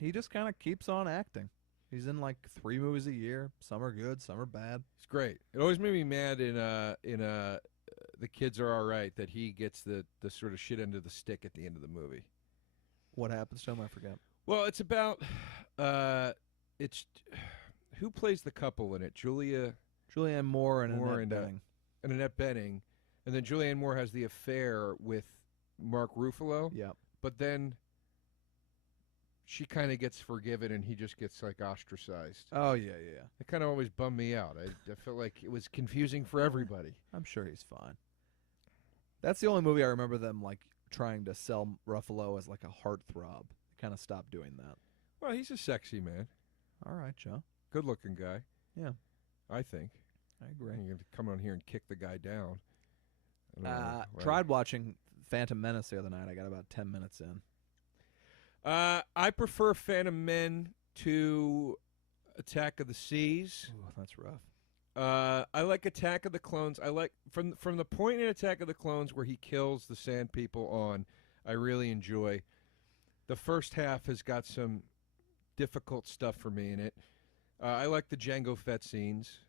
He just kind of keeps on acting. He's in like 3 movies a year. Some are good, some are bad. It's great. It always made me mad in The Kids Are All Right that he gets the sort of shit end of the stick at the end of the movie. What happens to him? I forget. Well, it's about it's who plays the couple in it? Julianne Moore and Moore Annette Bening. and Annette Bening, and then Julianne Moore has the affair with Mark Ruffalo. Yeah. But then she kind of gets forgiven, and he just gets like ostracized. Oh yeah. It kind of always bummed me out. I felt like it was confusing for everybody. I'm sure he's fine. That's the only movie I remember them like trying to sell Ruffalo as like a heartthrob. They kind of stopped doing that. Well, he's a sexy man, All right, Joe. good-looking guy. Yeah. I think. I agree. You're going to come on here and kick the guy down. I don't know, right? Tried watching Phantom Menace the other night. I got about 10 minutes in. I prefer Phantom Men to Attack of the Seas. Ooh, that's rough. I like Attack of the Clones. I like from the point in Attack of the Clones where he kills the Sand People on. I really enjoy. The first half has got some difficult stuff for me in it. I like the Jango Fett scenes.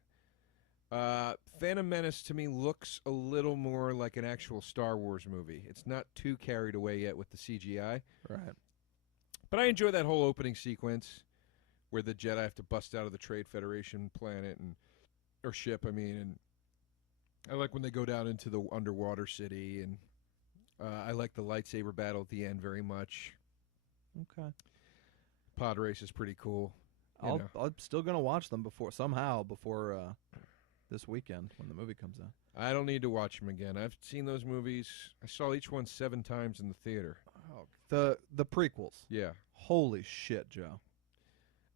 Phantom Menace to me looks a little more like an actual Star Wars movie. It's not too carried away yet with the CGI. Right. But I enjoy that whole opening sequence where the Jedi have to bust out of the Trade Federation planet or ship, and I like when they go down into the underwater city, and I like the lightsaber battle at the end very much. Okay. Pod race is pretty cool. I'm still gonna watch them before this weekend when the movie comes out. I don't need to watch them again. I've seen those movies. I saw each one 7 times in the theater. Oh, the prequels. Yeah. Holy shit, Joe.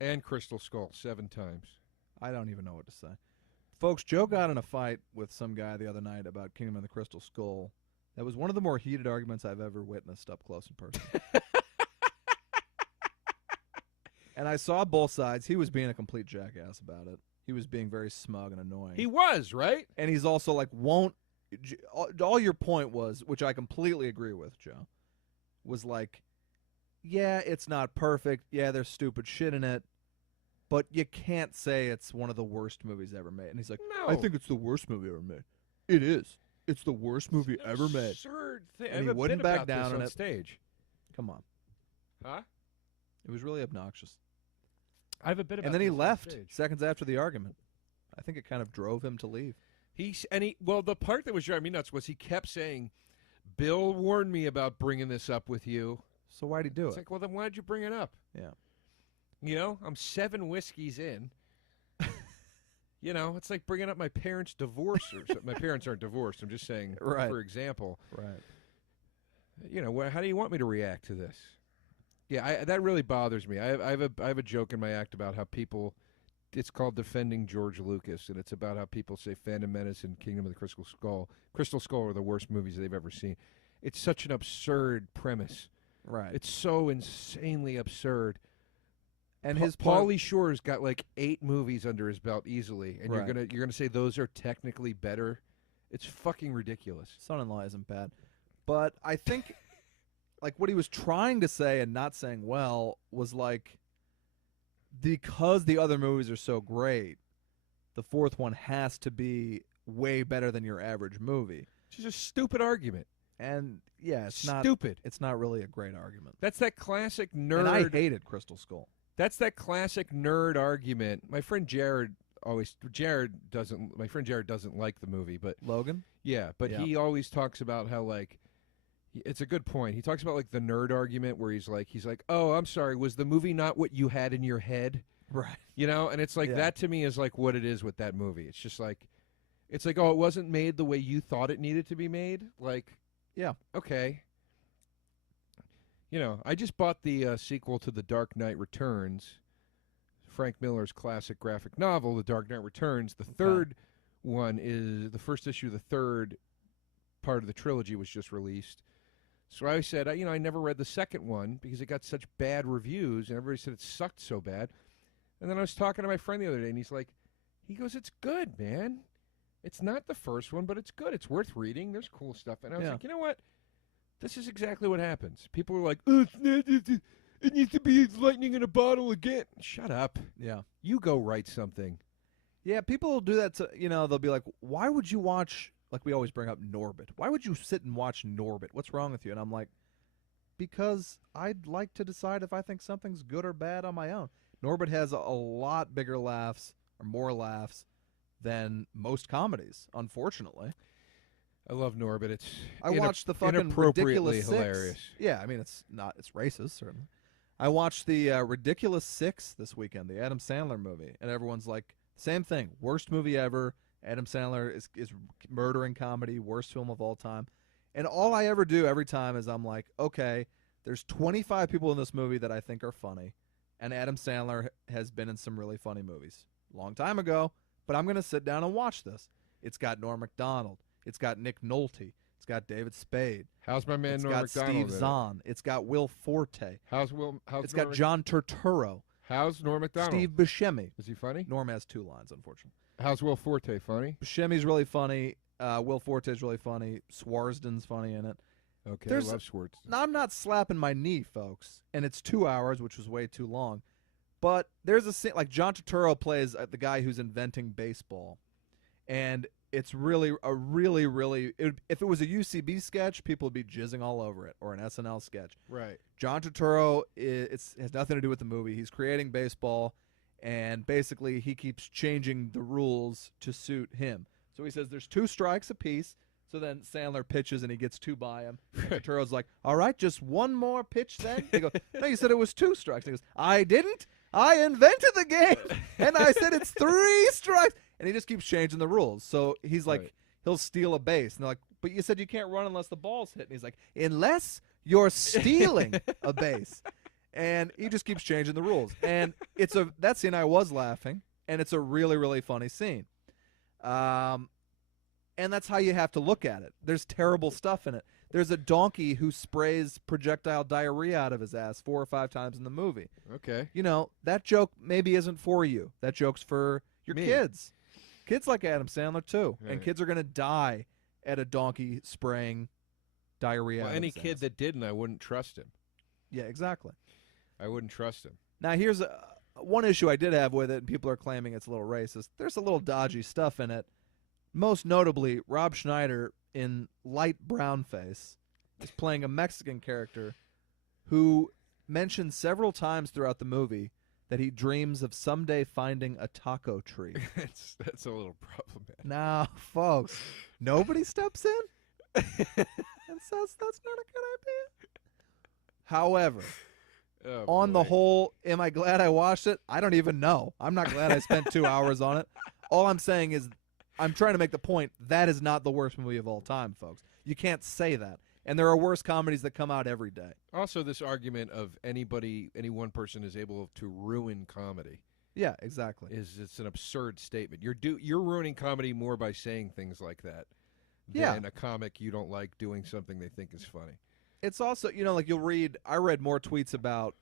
And Crystal Skull 7 times. I don't even know what to say. Folks, Joe got in a fight with some guy the other night about Kingdom of the Crystal Skull. That was one of the more heated arguments I've ever witnessed up close in person. And I saw both sides. He was being a complete jackass about it. He was being very smug and annoying. He was, right? And he's also like, all your point was, which I completely agree with, Joe, was like, yeah, it's not perfect. Yeah, there's stupid shit in it. But you can't say it's one of the worst movies ever made. And he's like, No. I think it's the worst movie ever made. It is. It's the worst movie ever made. Absurd thing. And he wouldn't back down on on it. stage. Come on. Huh? It was really obnoxious. I have a bit about And then he this on left stage. seconds after the argument. I think it kind of drove him to leave. Well, the part that was driving me nuts was he kept saying, Bill warned me about bringing this up with you. So why'd he do It's it? like, well, then why'd you bring it up? Yeah. You know, I'm 7 whiskeys in. You know, it's like bringing up my parents' divorce or something. My parents aren't divorced. I'm just saying, Right. for example. Right. You know, how do you want me to react to this? Yeah, that really bothers me. I have a joke in my act about how people, it's called Defending George Lucas, and it's about how people say Phantom Menace and Kingdom of the Crystal Skull are the worst movies they've ever seen. It's such an absurd premise. Right. It's so insanely absurd. And his Pauly Shore's got like 8 movies under his belt easily, and Right. you're gonna say those are technically better. It's fucking ridiculous. Son-in-law isn't bad. But I think like what he was trying to say and not saying well was like, because the other movies are so great, the fourth one has to be way better than your average movie. It's just a stupid argument. And yeah, it's Stupid. It's not really a great argument. That's that classic nerd. And I hated Crystal Skull. That's that classic nerd argument. My friend Jared doesn't like the movie, but Logan? yeah, but Yeah. he always talks about how like It's a good point. He talks about like the nerd argument where he's like, oh, I'm sorry, was the movie not what you had in your head? Right. You know, and it's like that to me is like what it is with that movie. It's just like, oh, it wasn't made the way you thought it needed to be made. Like, yeah, okay. You know, I just bought the sequel to The Dark Knight Returns, Frank Miller's classic graphic novel, The Dark Knight Returns. The third one is the first issue. The third part of the trilogy was just released. So I said, I never read the second one because it got such bad reviews, and everybody said it sucked so bad. And then I was talking to my friend the other day, and he goes, it's good, man. It's not the first one, but it's good. It's worth reading. There's cool stuff. And I was like, you know what? This is exactly what happens. People are like, oh, it needs to be lightning in a bottle again. Shut up. Yeah. You go write something. Yeah, people will do that to, they'll be like, why would you watch, like we always bring up Norbit. Why would you sit and watch Norbit? What's wrong with you? And I'm like, because I'd like to decide if I think something's good or bad on my own. Norbit has a lot bigger laughs or more laughs than most comedies, unfortunately. I love Norbit. It's I watched the fucking Ridiculous hilarious. 6. Yeah, I mean it's racist certainly. I watched the Ridiculous 6 this weekend, the Adam Sandler movie, and everyone's like, same thing, worst movie ever. Adam Sandler is murdering comedy, worst film of all time. And all I ever do every time is I'm like, okay, there's 25 people in this movie that I think are funny. And Adam Sandler has been in some really funny movies. Long time ago, but I'm going to sit down and watch this. It's got Norm Macdonald. It's got Nick Nolte. It's got David Spade. How's my man Norm Macdonald? It's got Steve Zahn. It's got Will Forte. It's got John Turturro. How's Norm Macdonald? Steve Buscemi. Is he funny? Norm has 2 lines, unfortunately. How's Will Forte funny? Buscemi's really funny. Will Forte's really funny. Swarsden's funny in it. Okay, I love Swartz. I'm not slapping my knee, folks, and it's 2 hours, which was way too long. But there's a scene, like John Turturro plays the guy who's inventing baseball, and it's really if it was a UCB sketch, people would be jizzing all over it, or an SNL sketch. Right. John Turturro has nothing to do with the movie. He's creating baseball, and basically he keeps changing the rules to suit him. So he says there's 2 strikes apiece. So then Sandler pitches and he gets 2 by him. Turturro's like, all right, just 1 more pitch then? He goes, no, you said it was 2 strikes. He goes, I didn't. I invented the game, and I said it's 3 strikes. And he just keeps changing the rules. So he's like, he'll steal a base. And they're like, but you said you can't run unless the ball's hit. And he's like, unless you're stealing a base. And he just keeps changing the rules. And that scene I was laughing, and it's a really, really funny scene. And that's how you have to look at it. There's terrible stuff in it. There's a donkey who sprays projectile diarrhea out of his ass 4 or 5 times in the movie. Okay. That joke maybe isn't for you. That joke's for your kids. Kids like Adam Sandler, too. Right. And kids are going to die at a donkey spraying diarrhea out of any his kid ass. that didn't, I wouldn't trust him. Yeah, exactly. I wouldn't trust him. Now, here's one issue I did have with it, and people are claiming it's a little racist. There's a little dodgy stuff in it. Most notably, Rob Schneider in light brown face is playing a Mexican character who mentions several times throughout the movie that he dreams of someday finding a taco tree. That's a little problematic. Now, folks, nobody steps in and says that's not a good idea. However, on the whole, am I glad I watched it? I don't even know. I'm not glad I spent 2 hours on it. All I'm saying is I'm trying to make the point that is not the worst movie of all time, folks. You can't say that. And there are worse comedies that come out every day. Also, this argument of any one person is able to ruin comedy. Yeah, exactly. It's an absurd statement. You're ruining comedy more by saying things like that than a comic you don't like doing something they think is funny. It's also, like I read more tweets about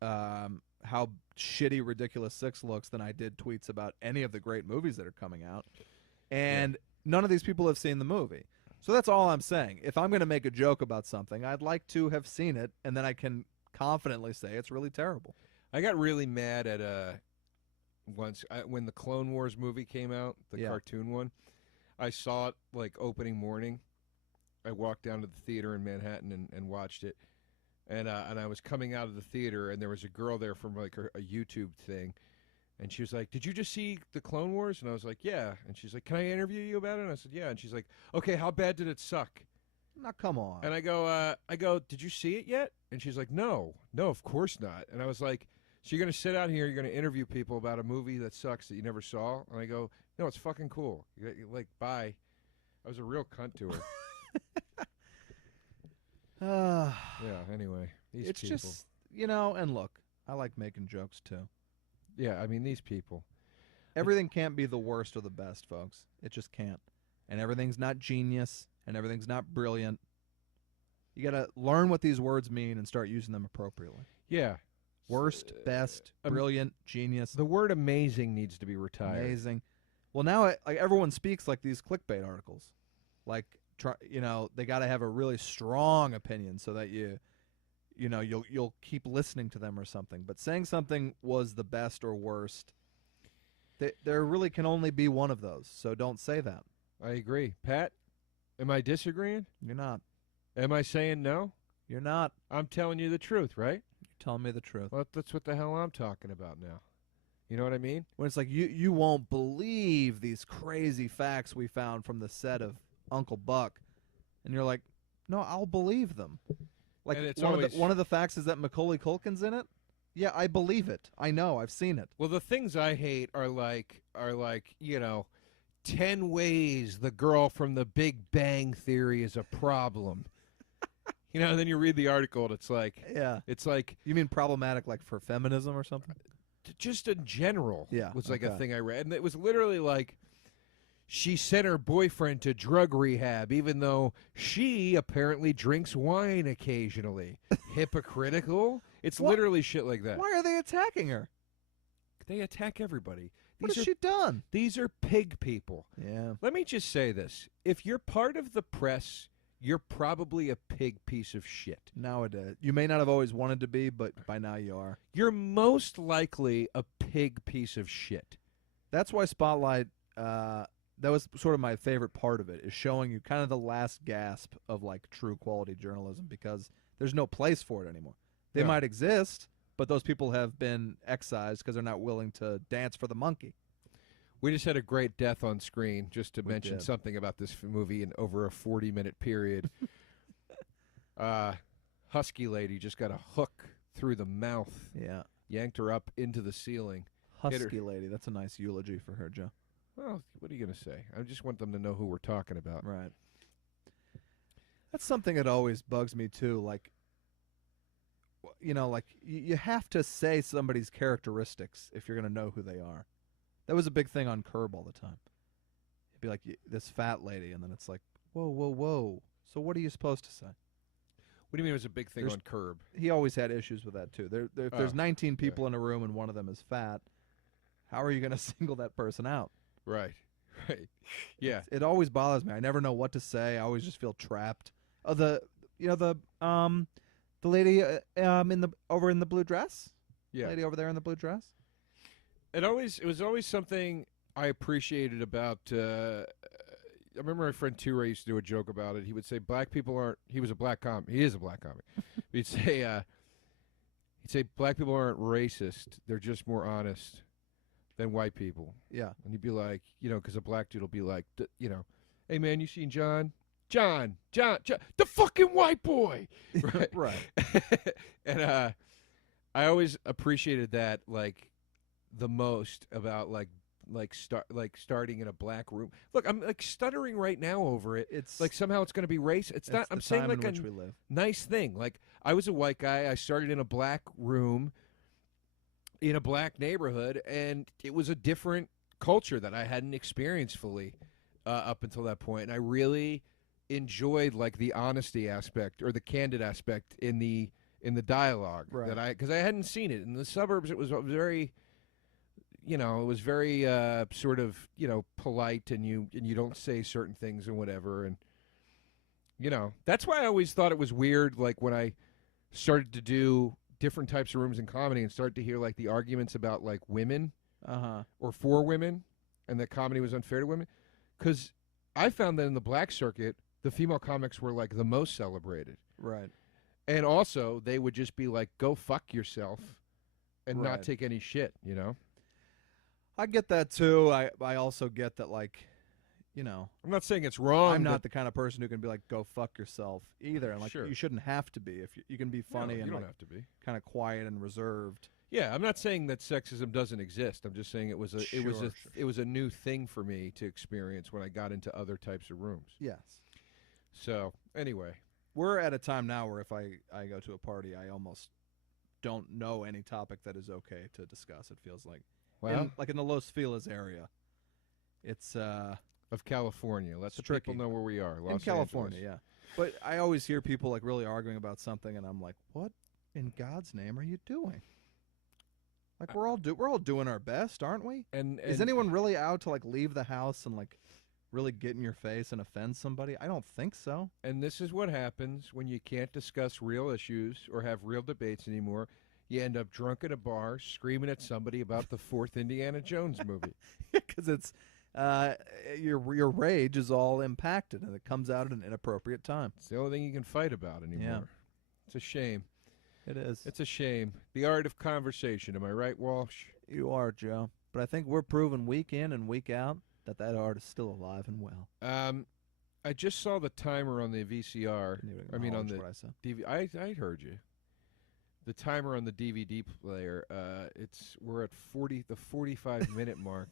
how shitty Ridiculous 6 looks than I did tweets about any of the great movies that are coming out. And none of these people have seen the movie. So that's all I'm saying. If I'm going to make a joke about something, I'd like to have seen it, and then I can confidently say it's really terrible. I got really mad at when the Clone Wars movie came out, the cartoon one. I saw it like opening morning. I walked down to the theater in Manhattan and watched it. And I was coming out of the theater, and there was a girl there from like a YouTube thing. And she was like, did you just see the Clone Wars? And I was like, yeah. And she's like, can I interview you about it? And I said, yeah. And she's like, okay, how bad did it suck? Now, come on. And I go, did you see it yet? And she's like, no, of course not. And I was like, so you're going to sit out here, you're going to interview people about a movie that sucks that you never saw? And I go, no, it's fucking cool. You're like, bye. I was a real cunt to her. Yeah, anyway. It's people. just, and look, I like making jokes too. Yeah, I mean, these people. Everything can't be the worst or the best, folks. It just can't. And everything's not genius, and everything's not brilliant. You got to learn what these words mean and start using them appropriately. Yeah. Worst, best, brilliant, genius. The word amazing needs to be retired. Amazing. Well, now everyone speaks like these clickbait articles. Like, they got to have a really strong opinion so that you'll keep listening to them or something. But saying something was the best or worst, there really can only be one of those. So don't say that. I agree. Pat, am I disagreeing? You're not. Am I saying no? You're not. I'm telling you the truth, right? You're telling me the truth. Well, that's what the hell I'm talking about now. You know what I mean? When it's like, you won't believe these crazy facts we found from the set of Uncle Buck. And you're like, no, I'll believe them. Like, one of the facts is that Macaulay Culkin's in it. Yeah, I believe it. I know. I've seen it. Well, the things I hate are 10 ways the girl from The Big Bang Theory is a problem. And then you read the article and it's like, yeah, it's like, you mean problematic, like for feminism or something? Just in general. Yeah, was like a thing I read, and it was literally like, she sent her boyfriend to drug rehab, even though she apparently drinks wine occasionally. Hypocritical. It's literally shit like that. Why are they attacking her? They attack everybody. What has she done? These are pig people. Yeah. Let me just say this. If you're part of the press, you're probably a pig piece of shit. Nowadays. You may not have always wanted to be, but by now you are. You're most likely a pig piece of shit. That's why Spotlight, that was sort of my favorite part of it, is showing you kind of the last gasp of like true quality journalism, because there's no place for it anymore. They might exist, but those people have been excised because they're not willing to dance for the monkey. We just had a great death on screen, just to mention did. something about this movie in over a 40-minute period. Husky lady just got a hook through the mouth. Yeah. Yanked her up into the ceiling. Husky lady. That's a nice eulogy for her, Joe. Well, what are you going to say? I just want them to know who we're talking about. Right. That's something that always bugs me, too. Like, you have to say somebody's characteristics if you're going to know who they are. That was a big thing on Curb all the time. It'd be like, this fat lady, and then it's like, whoa, whoa, whoa. So what are you supposed to say? What do you mean it was a big thing on Curb? He always had issues with that, too. If there's 19 people in a room and one of them is fat, how are you going to single that person out? Right. Yeah. It always bothers me. I never know what to say. I always just feel trapped. Oh, the lady over in the blue dress? Yeah. The lady over there in the blue dress? It was always something I appreciated about. I remember my friend Ture used to do a joke about it. He would say black people aren't. He was a black comic. He is a black comic. He'd say black people aren't racist. They're just more honest than white people. Yeah. And he'd be like, because a black dude will be like, hey man, you seen John? John, the fucking white boy. Right. Right. And I always appreciated that, like, the most about starting in a black room. Look, I'm like stuttering right now over it. It's like somehow it's going to be race. It's not. I'm saying like a nice thing. Like, I was a white guy. I started in a black room in a black neighborhood, and it was a different culture that I hadn't experienced fully up until that point. And I really enjoyed like the honesty aspect or the candid aspect in the dialogue, right? Because I hadn't seen it in the suburbs. It was very. It was very sort of, polite, and you don't say certain things and whatever. And, that's why I always thought it was weird, like, when I started to do different types of rooms in comedy and started to hear, like, the arguments about, like, women or for women, and that comedy was unfair to women. Because I found that in the black circuit, the female comics were, like, the most celebrated. Right. And also, they would just be like, go fuck yourself and not take any shit, I get that too. I also get that, like, I'm not saying it's wrong. I'm not the kind of person who can be like, go fuck yourself either. And like, Sure. you shouldn't have to be. If you can be funny you and don't like have to be. kind of quiet and reserved. Yeah, I'm not saying that sexism doesn't exist. I'm just saying it was a new thing for me to experience when I got into other types of rooms. Yes. So anyway, we're at a time now where if I go to a party, I almost don't know any topic that is okay to discuss. It feels like, like in the Los Feliz area, it's of California. Let's tricky. People know where we are. Los in California, Angeles. yeah. But I always hear people like really arguing about something, and I'm like, what in God's name are you doing? Like we're all doing our best, aren't we? And is anyone really out to like leave the house and like really get in your face and offend somebody? I don't think so. And this is what happens when you can't discuss real issues or have real debates anymore. You end up drunk at a bar screaming at somebody about the fourth Indiana Jones movie. Because it's your rage is all impacted and it comes out at an inappropriate time. It's the only thing you can fight about anymore. Yeah. It's a shame. It is. It's a shame. The art of conversation. Am I right, Walsh? You are, Joe. But I think we're proving week in and week out that art is still alive and well. I just saw the timer on the VCR. I mean, on the DVD. I heard you. The timer on the DVD player. We're at the 45-minute mark.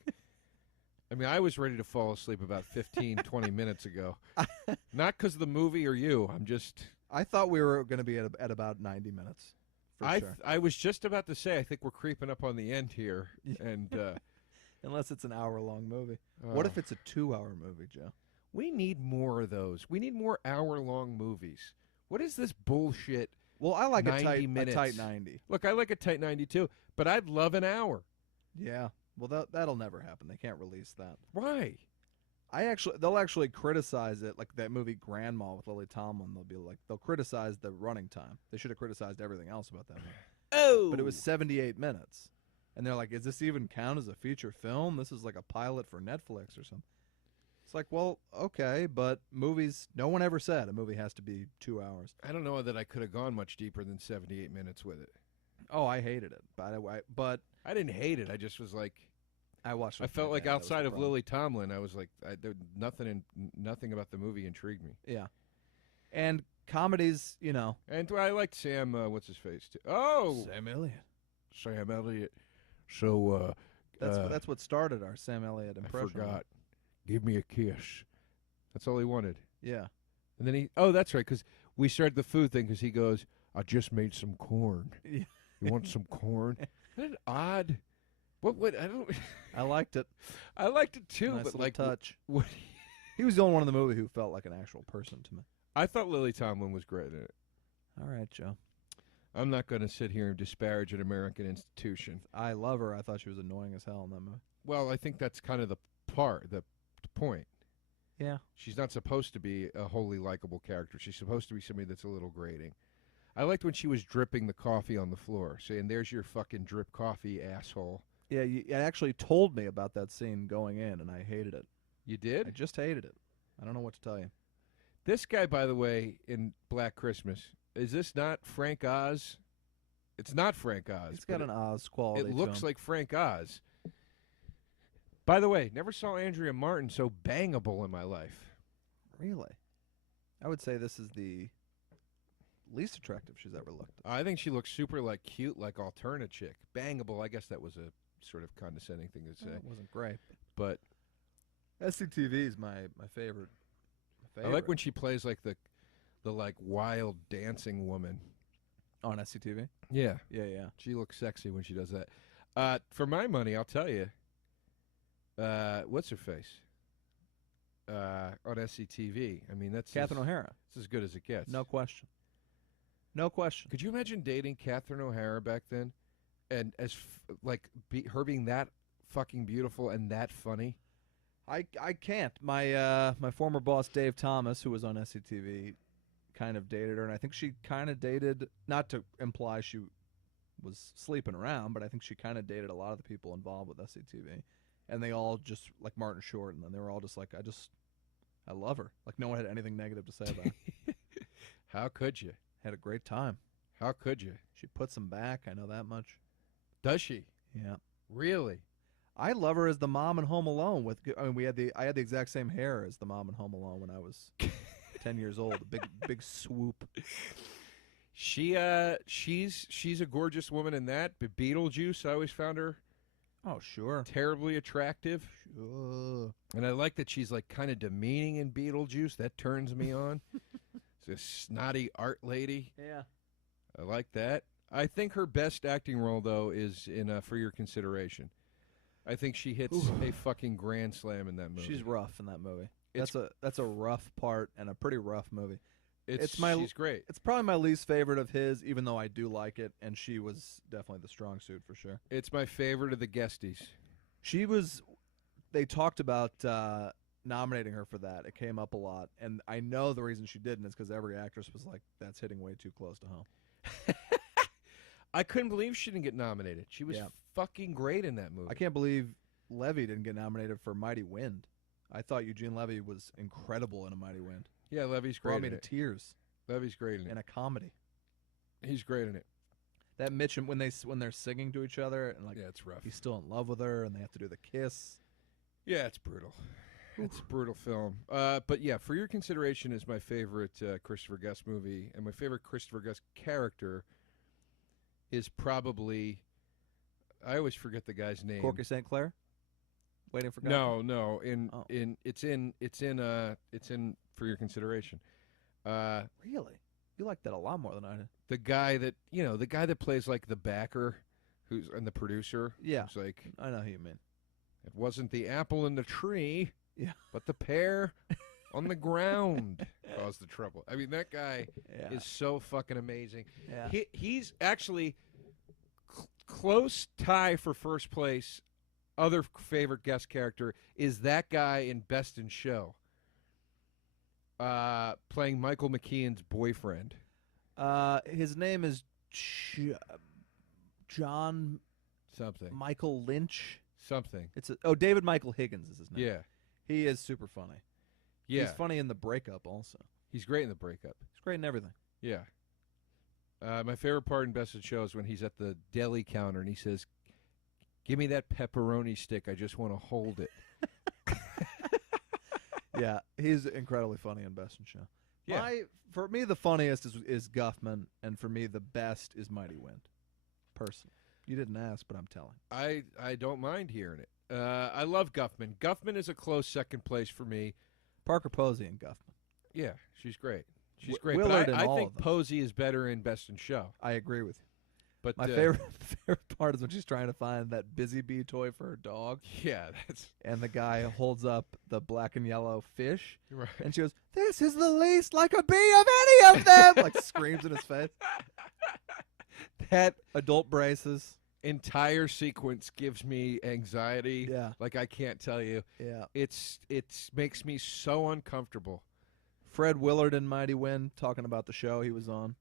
I mean, I was ready to fall asleep about 15, 20 minutes ago. Not because of the movie or you. I thought we were going to be at about 90 minutes. Sure. I was just about to say, I think we're creeping up on the end here. And unless it's an hour-long movie. What if it's a 2-hour movie, Joe? We need more of those. We need more hour-long movies. What is this bullshit? Well, I like 90 minutes. A tight 90. Look, I like a tight 90 too, but I'd love an hour. Yeah. Well, that'll never happen. They can't release that. Why? They'll actually criticize it, like that movie Grandma with Lily Tomlin. They'll criticize the running time. They should have criticized everything else about that movie. Oh, but it was 78 minutes, and they're like, "Is this even count as a feature film? This is like a pilot for Netflix or something." It's like, well, okay, but movies. No one ever said a movie has to be 2 hours. I don't know that I could have gone much deeper than 78 minutes with it. Oh, I hated it, but I didn't hate it. I just was like. I watched. I felt like outside of Lily Tomlin, I was like, nothing about the movie intrigued me. Yeah, and comedies, And I liked Sam. What's his face? Too. Oh, Sam Elliott. Sam Elliott. So that's what started our Sam Elliott impression. I forgot. Give me a kiss. That's all he wanted. Yeah. And then that's right, because we started the food thing because he goes, I just made some corn. Yeah. You want some corn? Isn't that odd? What I don't. I liked it. I liked it too, nice but like touch. What? He was the only one in the movie who felt like an actual person to me. I thought Lily Tomlin was great in it. All right, Joe. I'm not going to sit here and disparage an American institution. I love her. I thought she was annoying as hell in that movie. Well, I think that's kind of the point. Yeah. She's not supposed to be a wholly likable character. She's supposed to be somebody that's a little grating. I liked when she was dripping the coffee on the floor, saying, "There's your fucking drip coffee, asshole." Yeah, you actually told me about that scene going in, and I hated it. You did? I just hated it. I don't know what to tell you. This guy, by the way, in Black Christmas, is this not Frank Oz? It's not Frank Oz. It's got an Oz quality. It looks like Frank Oz. By the way, never saw Andrea Martin so bangable in my life. Really? I would say this is the least attractive she's ever looked. I think she looks super cute, like alternate chick. Bangable, I guess that was a sort of condescending thing to say. It wasn't great. But SCTV is my favorite. I like when she plays like the wild dancing woman. On SCTV? Yeah. Yeah. She looks sexy when she does that. For my money, I'll tell you, what's her face? On SCTV. I mean, that's Catherine O'Hara. It's as good as it gets. No question. No question. Could you imagine dating Catherine O'Hara back then? And her being that fucking beautiful and that funny? I can't. My former boss Dave Thomas, who was on SCTV, kind of dated her, and I think she kind of dated, not to imply she was sleeping around, but I think she kind of dated a lot of the people involved with SCTV, and they all just, like Martin Short, and then they were all just like, I love her. Like no one had anything negative to say about her. How could you? Had a great time. How could you? She puts them back, I know that much. Does she? Yeah. Really? I love her as the mom in Home Alone. I had the exact same hair as the mom in Home Alone when I was 10 years old. A big swoop. She's a gorgeous woman in that. But Beetlejuice, I always found her. Oh, sure. Terribly attractive. Sure. And I like that she's like kind of demeaning in Beetlejuice. That turns me on. She's a snotty art lady. Yeah. I like that. I think her best acting role, though, is in For Your Consideration. I think she hits a fucking grand slam in that movie. She's rough in that movie. That's a rough part and a pretty rough movie. She's great. It's probably my least favorite of his, even though I do like it, and she was definitely the strong suit for sure. It's my favorite of the guesties. They talked about nominating her for that. It came up a lot, and I know the reason she didn't is because every actress was like, that's hitting way too close to home. I couldn't believe she didn't get nominated. She was fucking great in that movie. I can't believe Levy didn't get nominated for Mighty Wind. I thought Eugene Levy was incredible in A Mighty Wind. Yeah, Levy's great. Brought me to tears. Levy's great in it. In a comedy. He's great in it. That Mitch, when they're singing to each other, and yeah, it's rough. He's still in love with her, and they have to do the kiss. Yeah, it's brutal. It's a brutal film. But yeah, For Your Consideration is my favorite Christopher Guest movie, and my favorite Christopher Guest character is probably, I always forget the guy's name. Corky St. Clair? Waiting for God? No. It's in For Your Consideration. Really? You like that a lot more than I did. The guy that plays like the backer, and the producer. Yeah. Who's like, I know who you mean. It wasn't the apple in the tree, but the pear on the ground caused the trouble. I mean, that guy is so fucking amazing. Yeah. He's actually close tie for first place. Other favorite guest character is that guy in Best in Show, playing Michael McKean's boyfriend. His name is John something. Michael Lynch. Something. David Michael Higgins is his name. Yeah. He is super funny. Yeah. He's funny in The Breakup also. He's great in The Breakup. He's great in everything. Yeah. My favorite part in Best in Show is when he's at the deli counter and he says, "Give me that pepperoni stick. I just want to hold it." Yeah, he's incredibly funny in Best in Show. Yeah. For me, the funniest is Guffman, and for me, the best is Mighty Wind. Personally. You didn't ask, but I'm telling. I don't mind hearing it. I love Guffman. Guffman is a close second place for me. Parker Posey and Guffman. Yeah, she's great. She's great. Willard but and I all think of them. Posey is better in Best in Show. I agree with you. But my favorite part is when she's trying to find that Busy Bee toy for her dog. Yeah, that's. And the guy holds up the black and yellow fish, Right. and she goes, "This is the least like a bee of any of them!" Like screams in his face. That adult braces. Entire sequence gives me anxiety. Yeah. Like I can't tell you. Yeah. It makes me so uncomfortable. Fred Willard in Mighty Wind talking about the show he was on.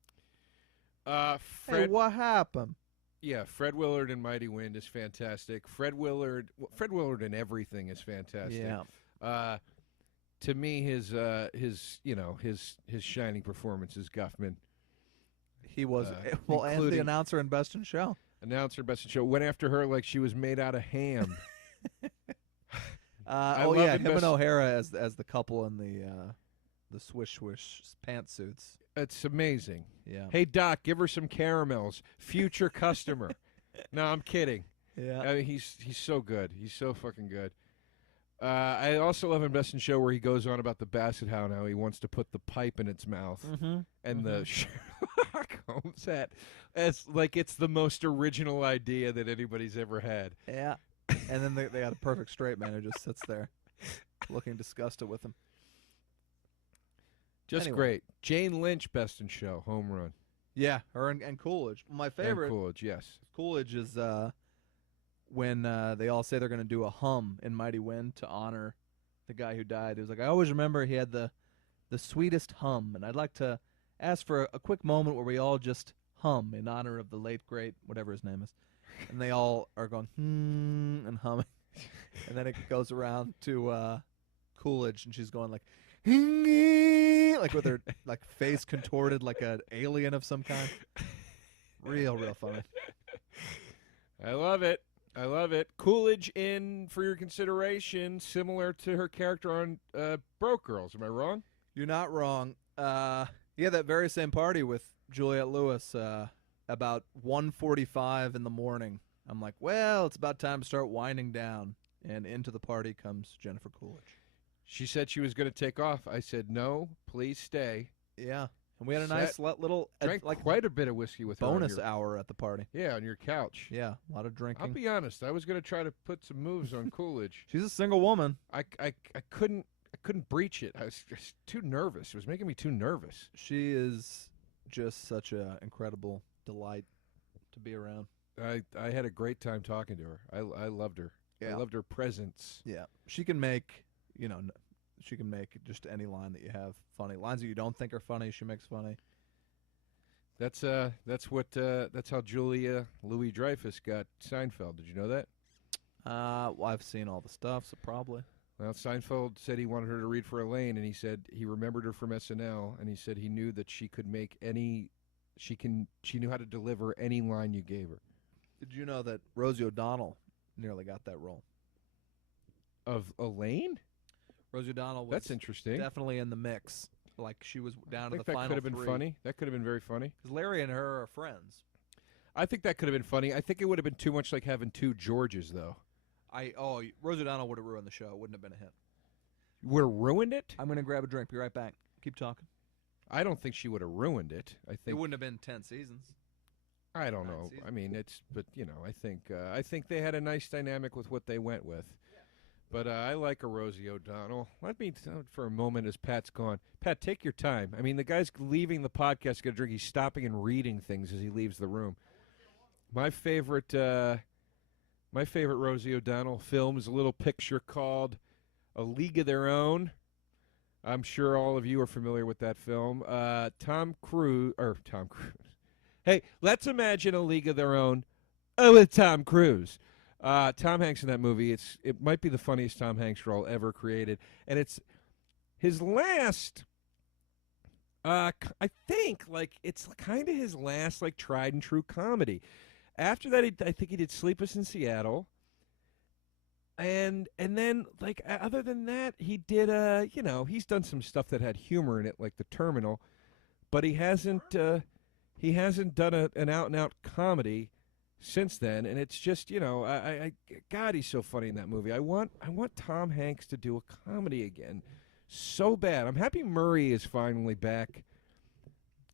Fred, hey, what happened? Yeah, Fred Willard in Mighty Wind is fantastic. Fred Willard in everything is fantastic. Yeah. To me, his shining performance is Guffman. He was and the announcer in Best in Show. Announcer in Best in Show went after her like she was made out of ham. Him and O'Hara as the couple in the swish pantsuits. It's amazing. Yeah. Hey Doc, give her some caramels. Future customer. No, I'm kidding. Yeah. I mean, he's so good. He's so fucking good. I also love in Best in Show where he goes on about the Basset Hound, how he wants to put the pipe in its mouth, and the Sherlock Holmes hat, as like it's the most original idea that anybody's ever had. Yeah. And then they had a perfect straight man who just sits there, looking disgusted with him. Just great. Jane Lynch, Best in Show, home run. Yeah, her and Coolidge. My favorite. And Coolidge, yes. Coolidge is when they all say they're going to do a hum in Mighty Wind to honor the guy who died. It was like, I always remember he had the sweetest hum, and I'd like to ask for a quick moment where we all just hum in honor of the late, great, whatever his name is. And they all are going, and humming. And then it goes around to Coolidge, and she's going like, like with her like face contorted like an alien of some kind. Real funny. I love it. I love it. Coolidge in for your consideration, similar to her character on Broke Girls. Am I wrong? You're not wrong. Yeah, that very same party with Juliette Lewis about 1:45 in the morning. I'm like, well, it's about time to start winding down. And into the party comes Jennifer Coolidge. She said she was going to take off. I said, no, please stay. Yeah. And we had a nice little drank quite a bit of whiskey with bonus her hour at the party. Yeah, on your couch. Yeah, a lot of drinking. I'll be honest. I was going to try to put some moves on Coolidge. She's a single woman. I couldn't breach it. I was just too nervous. It was making me too nervous. She is just such an incredible delight to be around. I had a great time talking to her. I loved her. Yeah. I loved her presence. Yeah. She can make, she can make just any line that you have funny. Lines that you don't think are funny, she makes funny. That's how Julia Louis-Dreyfus got Seinfeld. Did you know that? Well, I've seen all the stuff, so probably. Well, Seinfeld said he wanted her to read for Elaine, and he said he remembered her from SNL, and he said he knew that she could make she knew how to deliver any line you gave her. Did you know that Rosie O'Donnell nearly got that role? Of Elaine? Rosie O'Donnell was That's interesting. Definitely in the mix. Like she was down to the final that could have been three. funny. That could have been very funny. Because Larry and her are friends. I think that could have been funny. I think it would have been too much like having two Georges, though. Rosie O'Donnell would have ruined the show. It wouldn't have been a hit. Would have ruined it? I'm going to grab a drink. Be right back. Keep talking. I don't think she would have ruined it. I think it wouldn't have been 10 seasons. I don't know. Seasons. I mean, I think they had a nice dynamic with what they went with. Yeah. But I like a Rosie O'Donnell. Let me for a moment as Pat's gone. Pat, take your time. I mean, the guy's leaving the podcast to get a drink. He's stopping and reading things as he leaves the room. My favorite Rosie O'Donnell film is a little picture called A League of Their Own. I'm sure all of you are familiar with that film. Tom Cruise. Hey, let's imagine A League of Their Own with Tom Cruise. Tom Hanks in that movie. It might be the funniest Tom Hanks role ever created, and it's his last. I think it's kind of his last tried and true comedy. After that, I think he did Sleepless in Seattle, and then other than that, he did he's done some stuff that had humor in it, like The Terminal, but he hasn't done an out and out comedy since then, and it's just God, he's so funny in that movie. I want Tom Hanks to do a comedy again so bad. I'm happy Murray is finally back,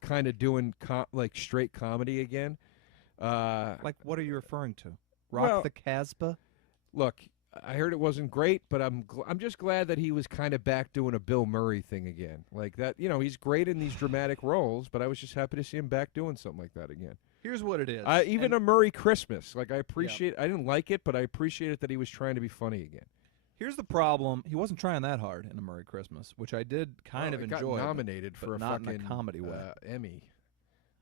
kind of doing straight comedy again. What are you referring to? Rock the Casbah? Look, I heard it wasn't great, but I'm just glad that he was kind of back doing a Bill Murray thing again. Like that, he's great in these dramatic roles, but I was just happy to see him back doing something like that again. Here's what it is. Even a Murray Christmas. I appreciate I didn't like it, but I appreciate it that he was trying to be funny again. Here's the problem. He wasn't trying that hard in A Murray Christmas, which I did kind of enjoy. Got nominated but for a not fucking in a comedy way. Emmy,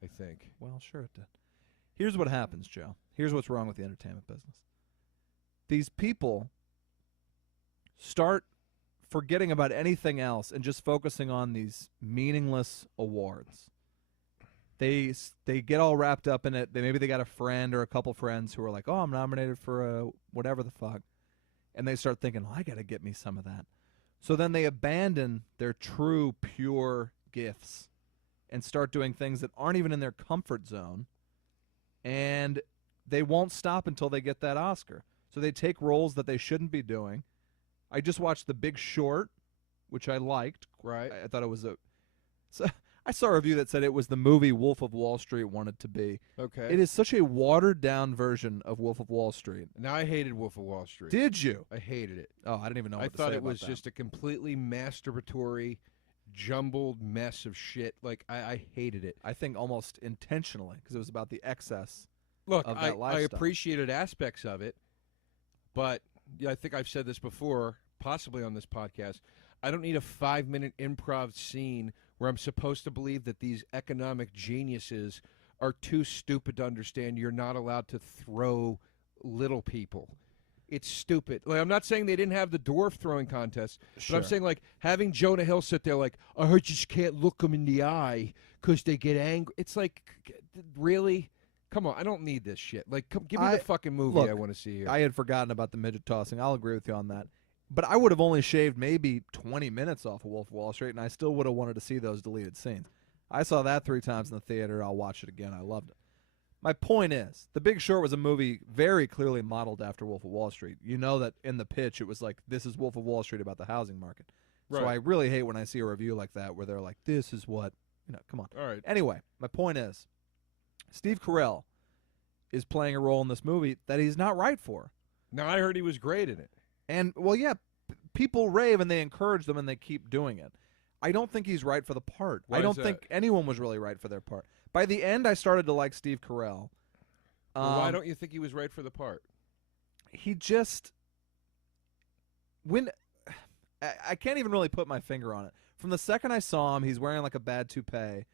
I think. Well, sure it did. Here's what happens, Joe. Here's what's wrong with the entertainment business. These people start forgetting about anything else and just focusing on these meaningless awards. They get all wrapped up in it. Maybe they got a friend or a couple friends who are like, "Oh, I'm nominated for whatever the fuck," and they start thinking, "Oh, I got to get me some of that." So then they abandon their true, pure gifts and start doing things that aren't even in their comfort zone, and they won't stop until they get that Oscar. So they take roles that they shouldn't be doing. I just watched The Big Short, which I liked. Right. I thought it was I saw a review that said it was the movie Wolf of Wall Street wanted to be. Okay. It is such a watered-down version of Wolf of Wall Street. Now, I hated Wolf of Wall Street. Did you? I hated it. Oh, I didn't even know what to say I thought it about was that. just a completely masturbatory, jumbled mess of shit. I hated it. I think almost intentionally, because it was about the excess Look, of that lifestyle. I appreciated aspects of it, but I think I've said this before, possibly on this podcast. I don't need a 5-minute improv scene where I'm supposed to believe that these economic geniuses are too stupid to understand you're not allowed to throw little people. It's stupid. I'm not saying they didn't have the dwarf throwing contest, Sure. but I'm saying having Jonah Hill sit there I heard you just can't look them in the eye because they get angry. It's really? Come on, I don't need this shit. Like, give me I- the fucking movie look, I want to see here. I had forgotten about the midget tossing. I'll agree with you on that. But I would have only shaved maybe 20 minutes off of Wolf of Wall Street, and I still would have wanted to see those deleted scenes. I saw that 3 times in the theater. I'll watch it again. I loved it. My point is, The Big Short was a movie very clearly modeled after Wolf of Wall Street. You know that in the pitch it was like, this is Wolf of Wall Street about the housing market. Right. So I really hate when I see a review like that where they're like, this is what, come on. All right. Anyway, my point is, Steve Carell is playing a role in this movie that he's not right for. Now, I heard he was great in it. And, well, yeah, people rave and they encourage them and they keep doing it. I don't think he's right for the part. Why I is don't that? think anyone was really right for their part. By the end, I started to like Steve Carell. Well, why don't you think he was right for the part? He just... I can't even really put my finger on it. From the second I saw him, he's wearing like a bad toupee.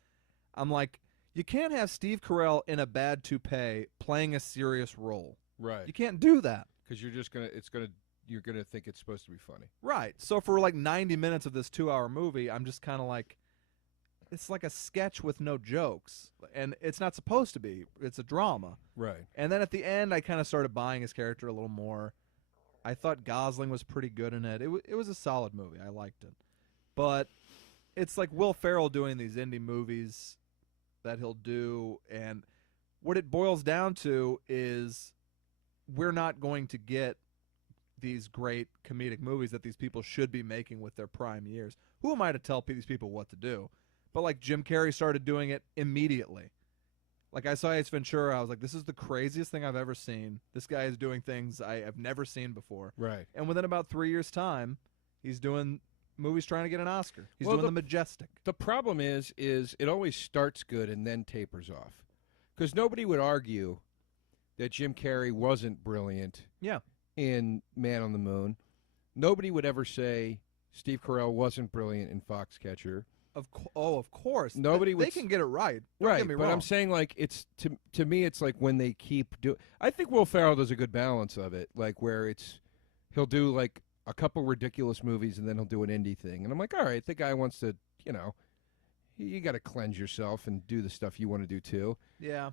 I'm like, you can't have Steve Carell in a bad toupee playing a serious role. Right. You can't do that. Because you're gonna think it's supposed to be funny. Right. So for like 90 minutes of this 2-hour movie, I'm just kind of like, it's like a sketch with no jokes. And it's not supposed to be. It's a drama. Right. And then at the end, I kind of started buying his character a little more. I thought Gosling was pretty good in it. It was a solid movie. I liked it. But it's like Will Ferrell doing these indie movies that he'll do. And what it boils down to is we're not going to get these great comedic movies that these people should be making with their prime years. Who am I to tell these people what to do? But like Jim Carrey started doing it immediately. Like I saw Ace Ventura, I was like, this is the craziest thing I've ever seen. This guy is doing things I have never seen before. Right. And within about 3 years' time, he's doing movies trying to get an Oscar. He's Well, doing The Majestic. The problem is it always starts good and then tapers off. Because nobody would argue that Jim Carrey wasn't brilliant Yeah. in Man on the Moon. Nobody would ever say Steve Carell wasn't brilliant in Foxcatcher. Of course. Nobody they would can get it right. Don't Right, get me but wrong. I'm saying like it's to me it's like when they keep doing. I think Will Ferrell does a good balance of it, like where he'll do like a couple ridiculous movies and then he'll do an indie thing, and I'm like, all right, the guy wants to, you got to cleanse yourself and do the stuff you want to do too. Yeah.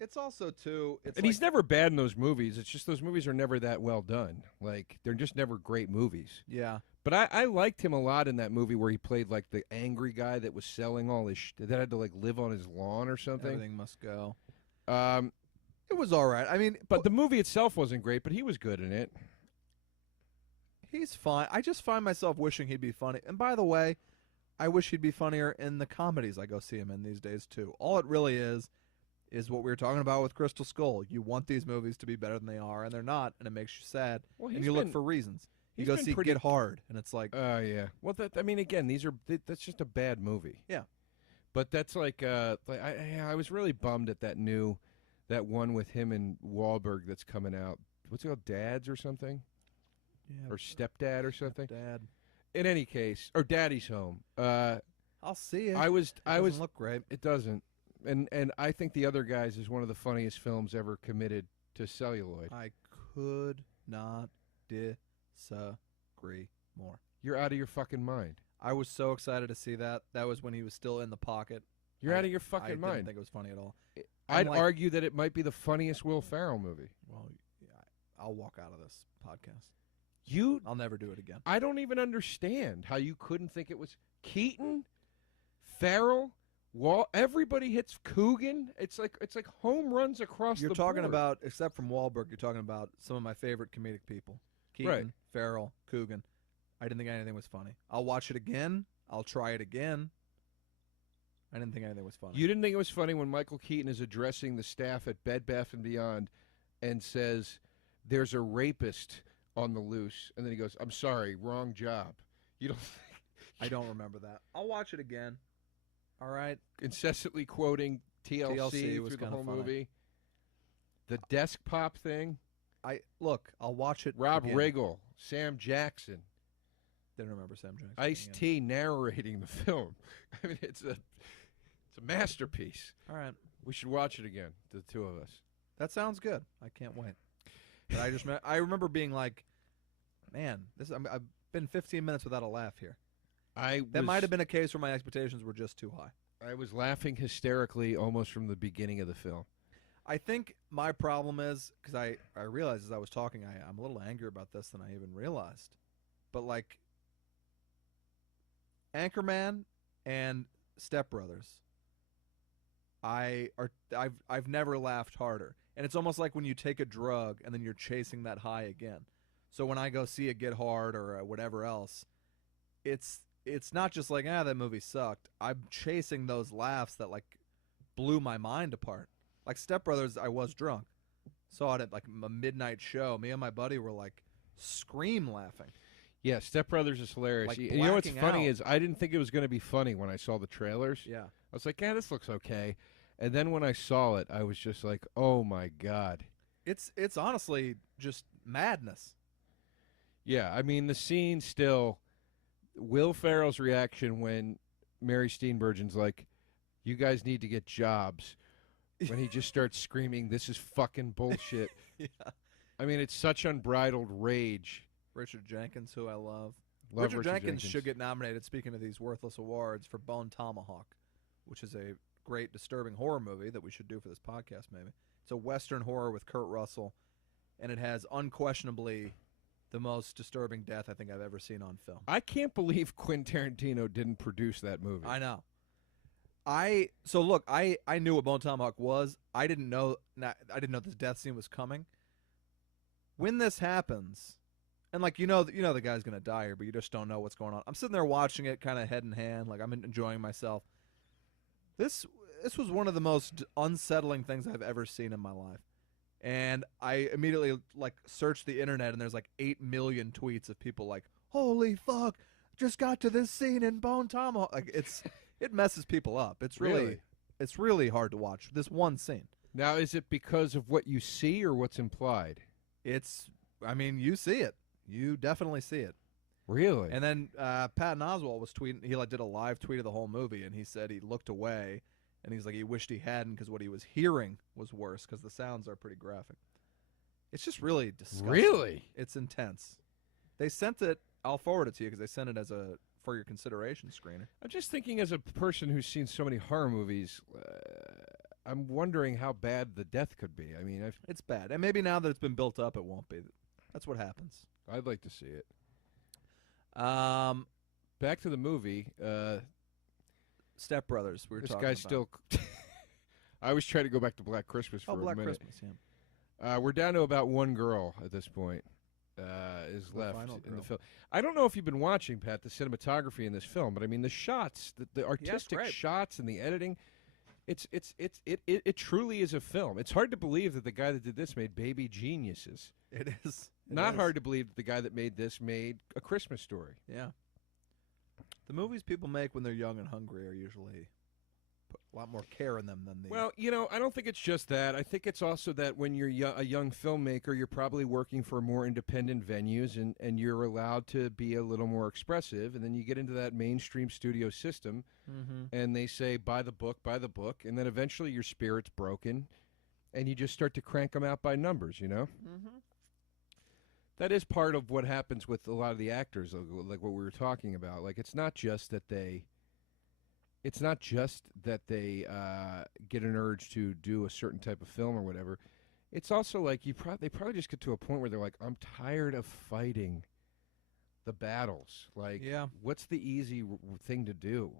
It's also too. It's And he's never bad in those movies. It's just those movies are never that well done. Like they're just never great movies. Yeah. But I liked him a lot in that movie where he played like the angry guy that was selling all his that had to like live on his lawn or something. Everything must go. Um, It was all right. I mean, but the movie itself wasn't great, but he was good in it. he's fine. I just find myself wishing he'd be funny. And by the way, I wish he'd be funnier in the comedies I go see him in these days too. All it really is what we were talking about with Crystal Skull. You want these movies to be better than they are, and they're not, and it makes you sad. Well, and he's you been- look for reasons. You he's go been see pretty- Get Hard, and it's like, Yeah. Well, again, that's just a bad movie. Yeah. But that's like I was really bummed at that one with him and Wahlberg that's coming out. What's it called, Dads or something, yeah, or Stepdad or something? Dad. In any case, or Daddy's Home. I'll see it. I was Doesn't look great. It doesn't, and I think The Other Guys is one of the funniest films ever committed to celluloid. I could not disagree more. You're out of your fucking mind. I was so excited to see that. That was when he was still in the pocket. You're out of your fucking I didn't mind. think it was funny at all. I'd I'm like- argue that it might be the funniest Will Ferrell movie. Well, yeah, I'll walk out of this podcast. You, I'll never do it again. I don't even understand how you couldn't think it was Keaton, Ferrell, everybody hits Coogan. It's like home runs across You're the talking board. about, except from Wahlberg, you're talking about some of my favorite comedic people. Keaton, Right. Farrell, Coogan. I didn't think anything was funny. I'll watch it again. I'll try it again. I didn't think anything was funny. You didn't think it was funny when Michael Keaton is addressing the staff at Bed Bath & Beyond and says, there's a rapist on the loose, and then he goes, I'm sorry, wrong job. You don't I don't remember that. I'll watch it again. All right. incessantly quoting TLC TLC was through the kinda whole funny. movie. The desk pop thing. I'll watch it Rob again. Riggle, Sam Jackson, Didn't remember Sam Jackson. Ice-T narrating the film. I mean, it's a masterpiece. All right. We should watch it again, the two of us. That sounds good. I can't wait. But I remember being like, man, I've been 15 minutes without a laugh here. That might have been a case where my expectations were just too high. I was laughing hysterically almost from the beginning of the film. I think my problem is, because I realized as I was talking, I'm a little angrier about this than I even realized. But, like, Anchorman and Step Brothers, I've never laughed harder. And it's almost like when you take a drug and then you're chasing that high again. So when I go see a Get Hard or whatever else, it's not just like, that movie sucked. I'm chasing those laughs that, like, blew my mind apart. Like Step Brothers, I was drunk. Saw it at like a midnight show. Me and my buddy were like scream laughing. Yeah, Step Brothers is hilarious. Like you know what's funny out. is I didn't think it was going to be funny when I saw the trailers. Yeah. I was like, this looks okay. And then when I saw it, I was just like, oh my God. It's honestly just madness. Yeah, I mean, the scene still, Will Ferrell's reaction when Mary Steenburgen's like, you guys need to get jobs. When he just starts screaming, this is fucking bullshit. Yeah. I mean, it's such unbridled rage. Richard Jenkins, who I love. Richard Jenkins should get nominated, speaking of these worthless awards, for Bone Tomahawk, which is a great, disturbing horror movie that we should do for this podcast, maybe. It's a Western horror with Kurt Russell, and it has unquestionably the most disturbing death I think I've ever seen on film. I can't believe Quentin Tarantino didn't produce that movie. I know. So look, I knew what Bone Tomahawk was. I didn't know this death scene was coming. When this happens, and like you know the guy's gonna die here, but you just don't know what's going on. I'm sitting there watching it, kind of head in hand, like I'm enjoying myself. This was one of the most unsettling things I've ever seen in my life, and I immediately like searched the internet, and there's like 8 million tweets of people like, "Holy fuck, just got to this scene in Bone Tomahawk." Like it messes people up. It's really hard to watch this one scene. Now, is it because of what you see or what's implied? I mean, you see it. You definitely see it. Really? And then Patton Oswalt was tweeting. He did a live tweet of the whole movie, and he said he looked away, and he's like he wished he hadn't because what he was hearing was worse because the sounds are pretty graphic. It's just really disgusting. Really? It's intense. They sent it. I'll forward it to you because they sent it as a for your consideration screener. I'm just thinking, as a person who's seen so many horror movies, I'm wondering how bad the death could be. I mean, it's bad, and maybe now that it's been built up, it won't be. That's what happens. I'd like to see it. Back to the movie. Step Brothers. We were this talking guy's about. still. I was trying to go back to Black Christmas for a Black minute. Christmas. Yeah. We're down to about one girl at this point. Is The left final in the girl. film. I don't know if you've been watching, Pat, the cinematography in this film, but I mean the shots, the artistic great. shots and the editing. It truly is a film. It's hard to believe that the guy that did this made Baby Geniuses. It is. Not hard to believe that the guy that made this made A Christmas Story. Yeah. The movies people make when they're young and hungry are usually put a lot more care in them than the. Well, I don't think it's just that. I think it's also that when you're a young filmmaker, you're probably working for more independent venues, and you're allowed to be a little more expressive. And then you get into that mainstream studio system, and they say, buy the book, and then eventually your spirit's broken, and you just start to crank them out by numbers, That is part of what happens with a lot of the actors, like what we were talking about. Like, it's not just that they get an urge to do a certain type of film or whatever. It's also like they probably just get to a point where they're like, I'm tired of fighting the battles. Like, what's the easy thing to do?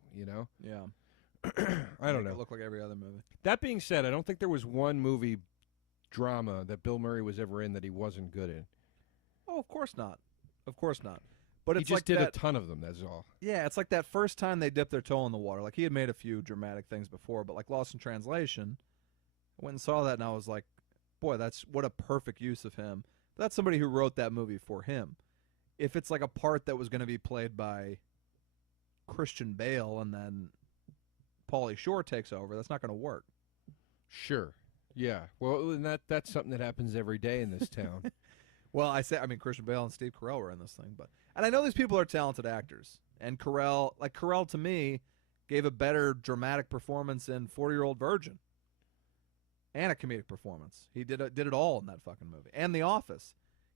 Yeah. I don't know. It look like every other movie. That being said, I don't think there was one movie drama that Bill Murray was ever in that he wasn't good in. Oh, of course not. Of course not. But He it's just like did that, a ton of them, that's all. Yeah, it's like that first time they dipped their toe in the water. Like, he had made a few dramatic things before, but like Lost in Translation, I went and saw that, and I was like, boy, that's what a perfect use of him. But that's somebody who wrote that movie for him. If it's like a part that was going to be played by Christian Bale and then Pauly Shore takes over, that's not going to work. Sure. Yeah. Well, and that's something that happens every day in this town. Well, Christian Bale and Steve Carell were in this thing, and I know these people are talented actors. And Carell to me gave a better dramatic performance in 40-Year-Old Virgin, and a comedic performance. He did it all in that fucking movie. And The Office,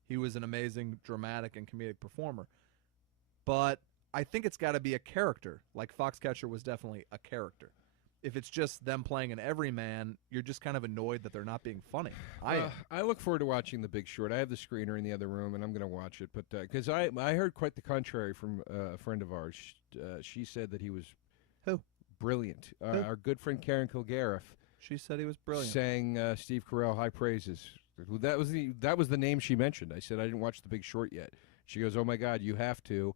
he was an amazing dramatic and comedic performer. But I think it's got to be a character. Like Foxcatcher was definitely a character. if it's just them playing an everyman, you're just kind of annoyed that they're not being funny. I look forward to watching The Big Short. I have the screener in the other room, and I'm going to watch it. But because I heard quite the contrary from a friend of ours. She said that he was brilliant. Our good friend Karen Kilgariff. She said he was brilliant. Sang Steve Carell high praises. That was the name she mentioned. I said I didn't watch The Big Short yet. She goes, "Oh my God, you have to.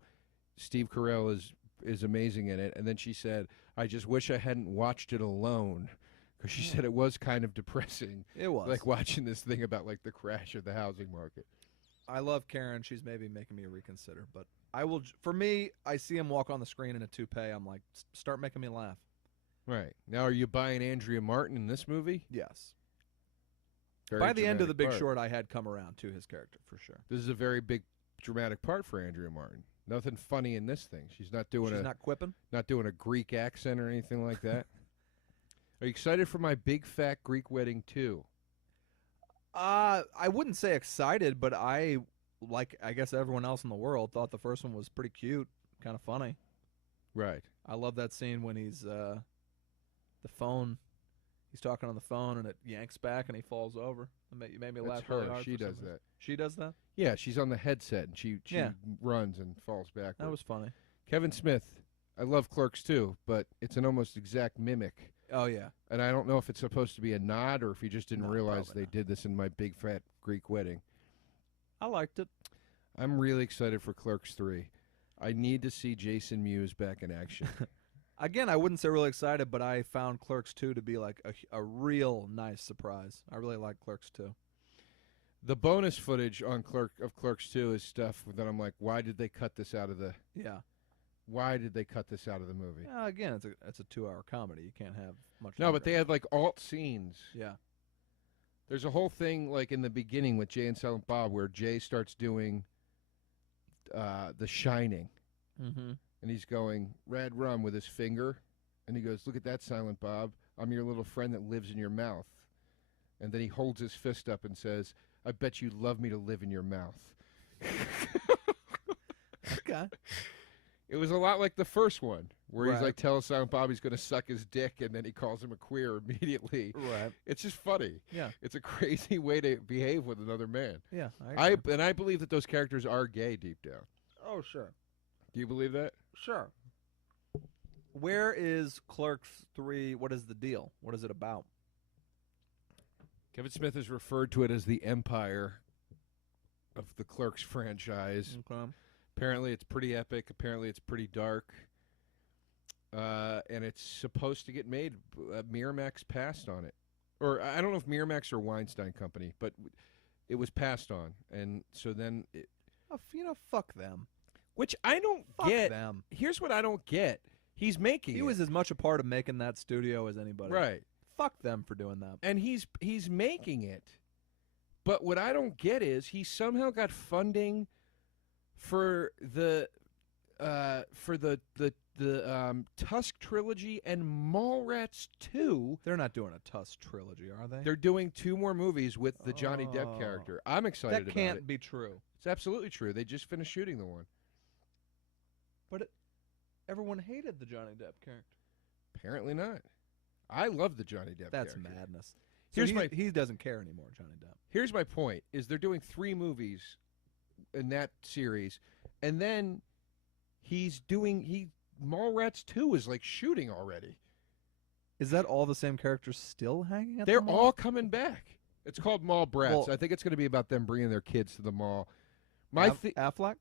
Steve Carell is amazing in it." And then she said, "I just wish I hadn't watched it alone," because she said it was kind of depressing. It was like watching this thing about like the crash of the housing market. I love Karen. She's maybe making me reconsider, but I will. For me, I see him walk on the screen in a toupee. I'm like, start making me laugh. Right. Now, are you buying Andrea Martin in this movie? Yes. Very By the end of The Big part. Short, I had come around to his character for sure. This is a very big dramatic part for Andrea Martin. Nothing funny in this thing. She's not not quipping. Not doing a Greek accent or anything like that. Are you excited for my big fat Greek wedding too? I wouldn't say excited, but I guess everyone else in the world thought the first one was pretty cute, kind of funny. Right. I love that scene when he's the phone. He's talking on the phone and it yanks back and he falls over. You made me laugh That's really her. hard. She for some does reason. that. She does that? Yeah, she's on the headset and she runs and falls backwards. That was funny. Kevin Smith. I love Clerks too, but it's an almost exact mimic. Oh yeah. And I don't know if it's supposed to be a nod or if he just didn't realize probably they not. did this in my big fat Greek wedding. I liked it. I'm really excited for Clerks 3. I need to see Jason Mewes back in action. Again, I wouldn't say really excited, but I found Clerks 2 to be like a real nice surprise. I really like Clerks 2. The bonus footage on Clerks 2 is stuff that I'm like, why did they cut this out of the? Yeah. Why did they cut this out of the movie? Again, it's a 2-hour comedy. You can't have much. No, longer. but they had like alt scenes. Yeah. There's a whole thing like in the beginning with Jay and Silent Bob where Jay starts doing The Shining. Mm-hmm. And he's going, red rum with his finger. And he goes, look at that, Silent Bob. I'm your little friend that lives in your mouth. And then he holds his fist up and says, I bet you'd love me to live in your mouth. Okay. It was a lot like the first one, where he's Right. like telling Silent Bob he's going to suck his dick, and then he calls him a queer immediately. Right. It's just funny. Yeah. It's a crazy way to behave with another man. Yeah. I believe that those characters are gay deep down. Oh, sure. Do you believe that? Sure. Where is Clerks 3? What is the deal? What is it about? Kevin Smith has referred to it as the empire of the Clerks franchise. Okay. Apparently it's pretty epic. Apparently it's pretty dark. And it's supposed to get made. Miramax passed on it. Or I don't know if Miramax or Weinstein Company, but it was passed on. And so then fuck them. Which I don't Fuck get. them. Here's what I don't get. He's making He it. was as much a part of making that studio as anybody. Right. Fuck them for doing that. And he's making it. But what I don't get is he somehow got funding for the Tusk trilogy and Mallrats 2. They're not doing a Tusk trilogy, are they? They're doing 2 more movies with the Johnny Depp character. I'm excited That about can't it. be true. It's absolutely true. They just finished shooting the one. But everyone hated the Johnny Depp character. Apparently not. I love the Johnny Depp That's character. madness. So he doesn't care anymore, Johnny Depp. Here's my point, is they're doing 3 movies in that series, and then Mallrats 2 is like shooting already. Is that all the same characters still hanging at They're the mall? all coming back. It's called Mall Brats. Well- I think it's going to be about them bringing their kids to the mall. Affleck?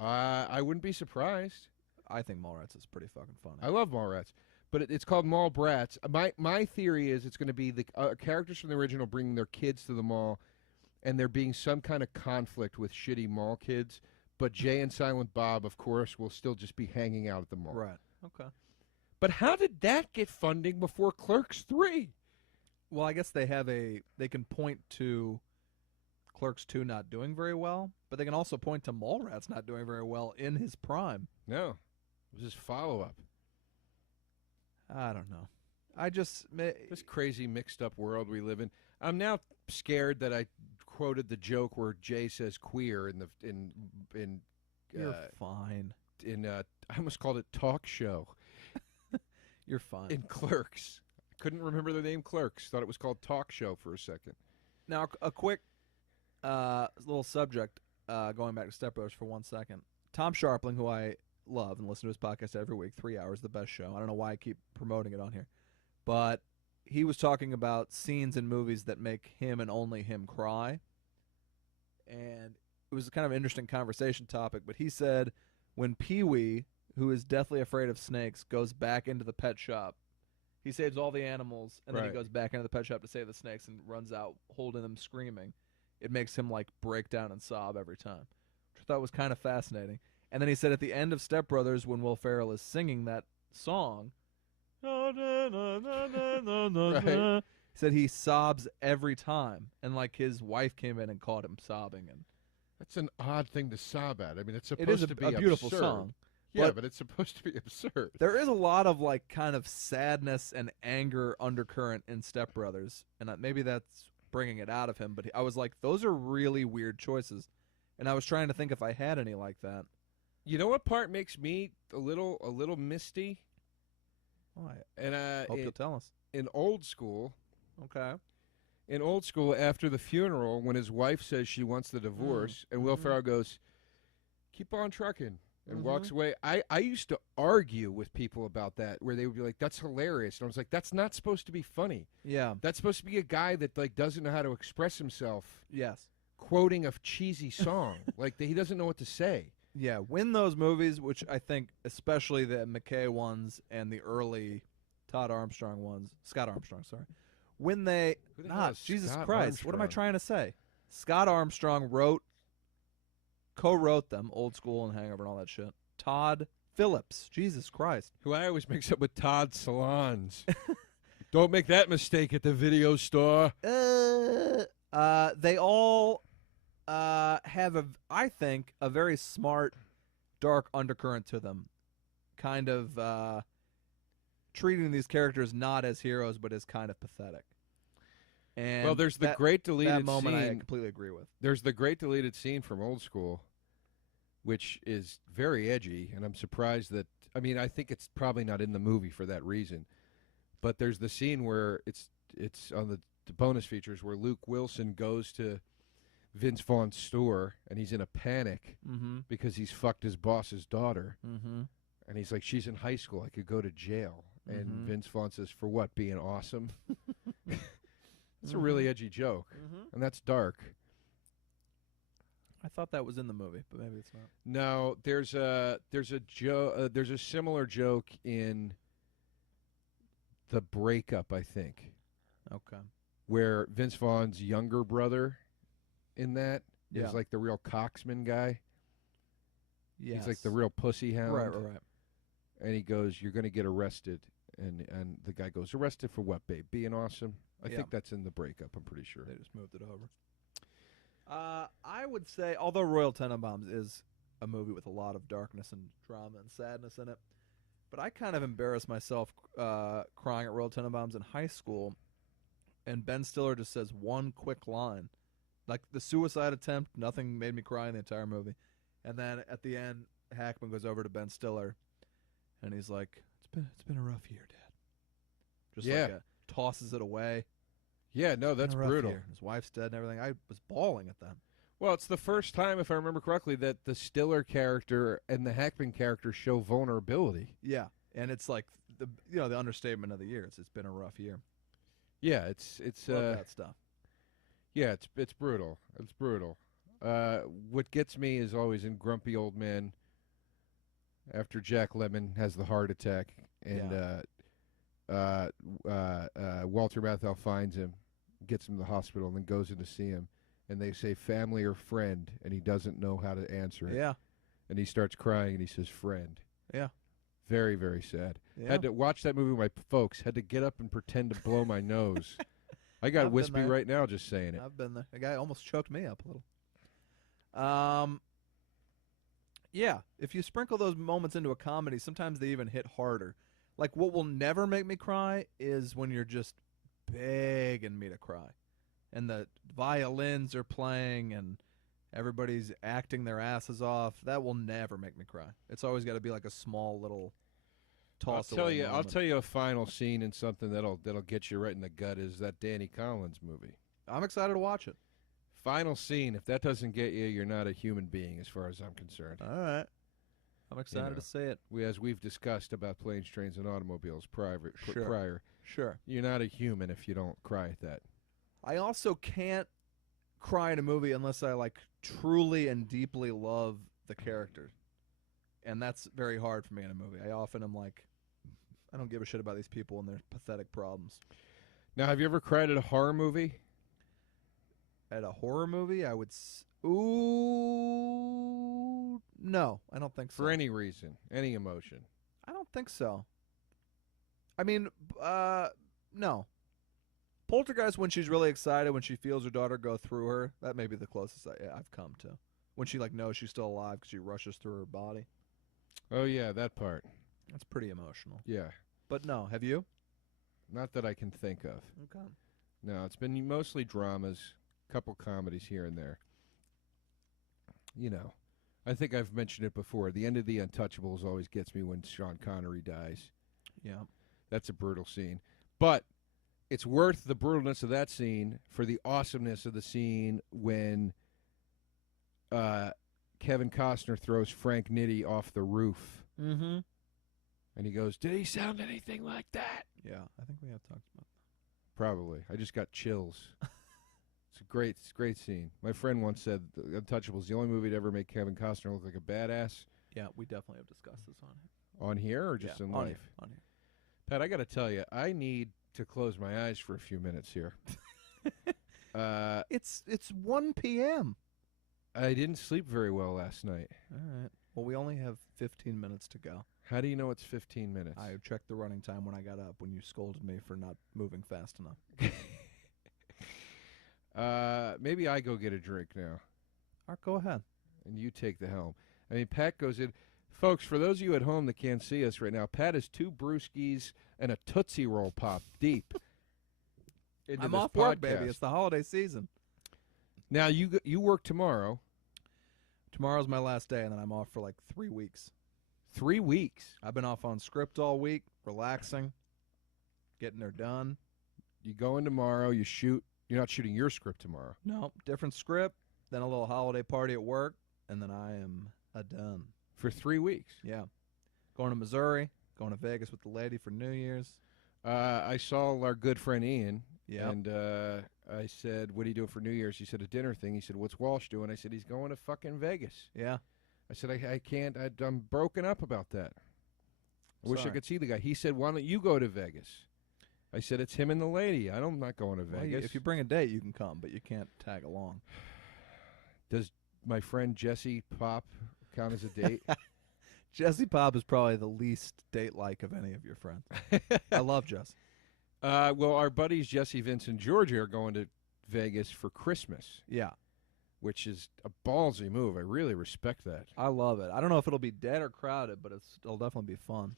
I wouldn't be surprised. I think Mallrats is pretty fucking funny. I love Mallrats, but it's called Mall Brats. My theory is it's going to be the characters from the original bringing their kids to the mall, and there being some kind of conflict with shitty mall kids. But Jay and Silent Bob, of course, will still just be hanging out at the mall. Right. Okay. But how did that get funding before Clerks 3? Well, I guess they can point to Clerks 2 not doing very well, but they can also point to Mallrats not doing very well in his prime. No. It was his follow-up. I don't know. This crazy mixed-up world we live in. I'm now scared that I quoted the joke where Jay says queer in You're fine. I almost called it talk show. You're fine. in Clerks. Couldn't remember the name Clerks. Thought it was called Talk Show for a second. Now, a quick little subject, going back to Step Brothers for 1 second. Tom Sharpling, who I love and listen to his podcast every week, 3 hours, the best show. I don't know why I keep promoting it on here. But he was talking about scenes in movies that make him and only him cry. And it was kind of an interesting conversation topic, but he said when Pee-wee, who is deathly afraid of snakes, goes back into the pet shop, he saves all the animals, and then he Right. goes back into the pet shop to save the snakes and runs out holding them screaming. It makes him, like, break down and sob every time, which I thought was kind of fascinating. And then he said at the end of Step Brothers, when Will Ferrell is singing that song, Right. he said he sobs every time, and, like, his wife came in and caught him sobbing. And That's an odd thing to sob at. I mean, it's it supposed is to be a beautiful absurd. song. Yeah, but it's supposed to be absurd. There is a lot of, like, kind of sadness and anger undercurrent in Step Brothers, and maybe that's bringing it out of him, but I was like, those are really weird choices, and I was trying to think if I had any like that. You know what part makes me a little misty? Oh, I And hope you'll tell us. in Old School, Okay. after the funeral, when his wife says she wants the divorce, and Will Ferrell goes, "Keep on trucking," and walks away. I used to argue with people about that, where they would be like, "That's hilarious," and I was like, "That's not supposed to be funny. Yeah. That's supposed to be a guy that like doesn't know how to express himself, Yes. quoting a cheesy song. Like he doesn't know what to say." Yeah. When those movies, which I think especially the McKay ones and the early Scott Armstrong, sorry. When they Who the hell is Jesus Scott Christ, what am I Armstrong? trying to say? Scott Armstrong co-wrote them, Old School and Hangover and all that shit. Todd Phillips, Jesus Christ. Who I always mix up with Todd Salons. Don't make that mistake at the video store. They all have I think, a very smart, dark undercurrent to them, kind of treating these characters not as heroes but as kind of pathetic. And Well, there's the great deleted that moment I scene. completely agree with. There's the great deleted scene from Old School, which is very edgy, and I'm surprised that. I mean, I think it's probably not in the movie for that reason, but there's the scene where it's on the bonus features where Luke Wilson goes to Vince Vaughn's store and he's in a panic because he's fucked his boss's daughter, and he's like, "She's in high school. I could go to jail." And Vince Vaughn says, "For what? Being awesome." It's a really edgy joke, and that's dark. I thought that was in the movie, but maybe it's not. No, there's a similar joke in The Breakup, I think, Okay. where Vince Vaughn's younger brother in that is Yeah. like the real coxman guy. Yes. He's like the real pussy hound. Right. And he goes, "You're going to get arrested." And the guy goes, "Arrested for what, babe? Being awesome?" I think that's in The Breakup, I'm pretty sure. They just moved it over. I would say, although Royal Tenenbaums is a movie with a lot of darkness and drama and sadness in it, but I kind of embarrassed myself crying at Royal Tenenbaums in high school, and Ben Stiller just says one quick line. Like the suicide attempt, nothing made me cry in the entire movie. And then at the end, Hackman goes over to Ben Stiller, and he's like, It's been a rough year, Dad." Just like tosses it away. Yeah, no, It's been that's a rough brutal. year. His wife's dead and everything. I was bawling at that. Well, it's the first time, if I remember correctly, that the Stiller character and the Hackman character show vulnerability. Yeah, and it's like the understatement of the year. It's been a rough year. Yeah, it's Love that stuff. yeah, it's brutal. It's brutal. What gets me is always in Grumpy Old Man after Jack Lemmon has the heart attack and Walter Matthau finds him, gets him to the hospital, and then goes in to see him. And they say family or friend, and he doesn't know how to answer it. Yeah, And he starts crying, and he says friend. yeah, Very, very sad. yeah. Had to watch that movie with my folks. Had to get up and pretend to blow my nose. I got I've been wispy there. right now just saying it. I've been there. A guy almost choked me up a little. Yeah, if you sprinkle those moments into a comedy, sometimes they even hit harder. Like, what will never make me cry is when you're just begging me to cry. And the violins are playing and everybody's acting their asses off. That will never make me cry. It's always got to be like a small little toss I'll away. I'll tell you a final scene and something that'll get you right in the gut is that Danny Collins movie. I'm excited to watch it. Final scene. If that doesn't get you, you're not a human being, as far as I'm concerned. All right. I'm excited to see it. As we've discussed about planes, trains, and automobiles prior, Sure. You're not a human if you don't cry at that. I also can't cry in a movie unless I like truly and deeply love the characters, and that's very hard for me in a movie. I often am like, I don't give a shit about these people and their pathetic problems. Now, have you ever cried at a horror movie? At a horror movie, I would. Ooh, no, I don't think so. For any reason, any emotion. I don't think so. I mean, no. Poltergeist, when she's really excited, when she feels her daughter go through her, that may be the closest I've come to. When she like knows she's still alive because she rushes through her body. Oh yeah, that part. That's pretty emotional. Yeah. But no, have you? Not that I can think of. Okay. No, it's been mostly dramas, couple comedies here and there. You know, I think I've mentioned it before. The end of The Untouchables always gets me when Sean Connery dies. Yeah. That's a brutal scene. But it's worth the brutalness of that scene for the awesomeness of the scene when Kevin Costner throws Frank Nitti off the roof. Mm-hmm. And he goes, "Did he sound anything like that?" Yeah, I think we have talked about that. Probably. I just got chills. It's a great scene. My friend once said The Untouchables, the only movie to ever make Kevin Costner look like a badass. Yeah, we definitely have discussed this on here. On here or just in on life? Here, on here. Pat, I got to tell you, I need to close my eyes for a few minutes here. It's 1 p.m. I didn't sleep very well last night. All right. Well, we only have 15 minutes to go. How do you know it's 15 minutes? I checked the running time when I got up when you scolded me for not moving fast enough. Maybe I go get a drink now. All right, go ahead. And you take the helm. I mean, Pat goes in. Folks, for those of you at home that can't see us right now, Pat is 2 brewskis and a Tootsie Roll Pop deep. I'm off work, baby. It's the holiday season. Now, you work tomorrow. Tomorrow's my last day, and then I'm off for like 3 weeks. 3 weeks? I've been off on script all week, relaxing, getting her done. You go in tomorrow, you shoot. You're not shooting your script tomorrow. No, different script, then a little holiday party at work, and then I am done. For 3 weeks? Yeah. Going to Missouri, going to Vegas with the lady for New Year's. I saw our good friend Ian. Yeah. And I said, "What are you doing for New Year's?" He said, "A dinner thing." He said, "What's Walsh doing?" I said, "He's going to fucking Vegas." Yeah. I said, I can't. I'm broken up about that. I wish I could see the guy. He said, "Why don't you go to Vegas?" I said, "It's him and the lady. I'm not going to Vegas." Well, if you bring a date, you can come, but you can't tag along. Does my friend Jesse Pop count as a date? Jesse Pop is probably the least date-like of any of your friends. I love Jesse. Well, our buddies Jesse, Vince, and Georgia are going to Vegas for Christmas. Yeah. Which is a ballsy move. I really respect that. I love it. I don't know if it'll be dead or crowded, but it'll definitely be fun.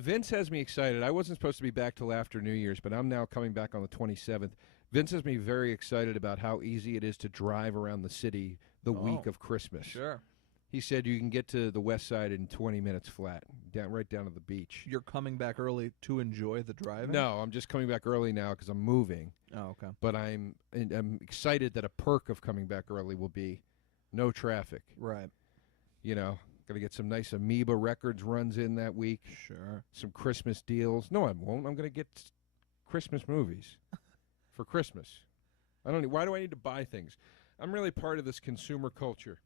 Vince has me excited. I wasn't supposed to be back till after New Year's, but I'm now coming back on the 27th. Vince has me very excited about how easy it is to drive around the city the week of Christmas. Sure. He said you can get to the west side in 20 minutes flat, right down to the beach. You're coming back early to enjoy the driving? No, I'm just coming back early now because I'm moving. Oh, okay. But I'm excited that a perk of coming back early will be no traffic. Right. You know, going to get some nice Amoeba Records runs in that week. Sure. Some Christmas deals. No, I won't. I'm going to get Christmas movies for Christmas. Why do I need to buy things? I'm really part of this consumer culture.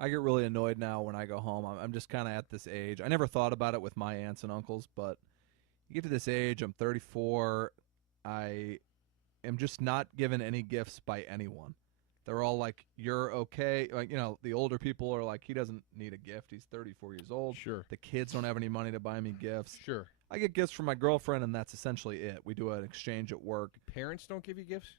I get really annoyed now when I go home. I'm just kind of at this age. I never thought about it with my aunts and uncles, but you get to this age, I'm 34, I am just not given any gifts by anyone. They're all like, "You're okay." Like, you know, the older people are like, "He doesn't need a gift. He's 34 years old." Sure. The kids don't have any money to buy me gifts. Sure. I get gifts from my girlfriend, and that's essentially it. We do an exchange at work. Parents don't give you gifts?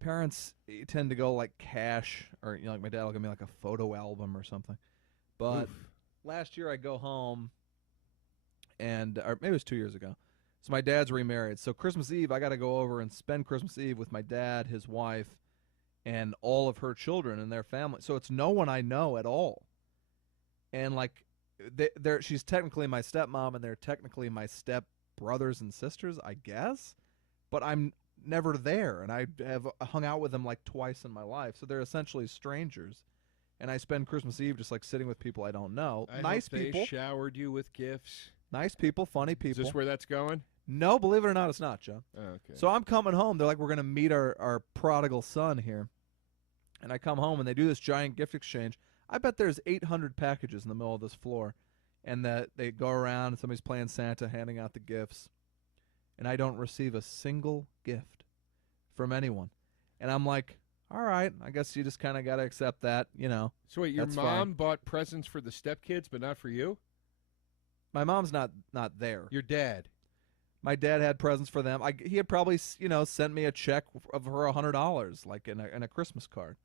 Parents tend to go like cash, or like my dad will give me like a photo album or something. But last year I go home, or maybe it was 2 years ago. So my dad's remarried. So Christmas Eve I got to go over and spend Christmas Eve with my dad, his wife, and all of her children and their family. So it's no one I know at all. And like she's technically my stepmom, and they're technically my step brothers and sisters, I guess. But I'm never there, and I have hung out with them like twice in my life, so they're essentially strangers. And I spend Christmas Eve just like sitting with people I don't know. Nice hope people. They showered you with gifts. Nice people, funny people. Is this where that's going? No, believe it or not, it's not, Joe. Oh, okay. So I'm coming home. They're like, we're going to meet our prodigal son here. And I come home, and they do this giant gift exchange. I bet there's 800 packages in the middle of this floor. And that they go around, and somebody's playing Santa, handing out the gifts. And I don't receive a single gift from anyone. And I'm like, all right, I guess you just kind of got to accept that, you know. So wait, your that's mom fine. bought presents for the stepkids, but not for you? My mom's not there. Your dad. My dad had presents for them. He had probably, sent me a check of her $100, like in a Christmas card.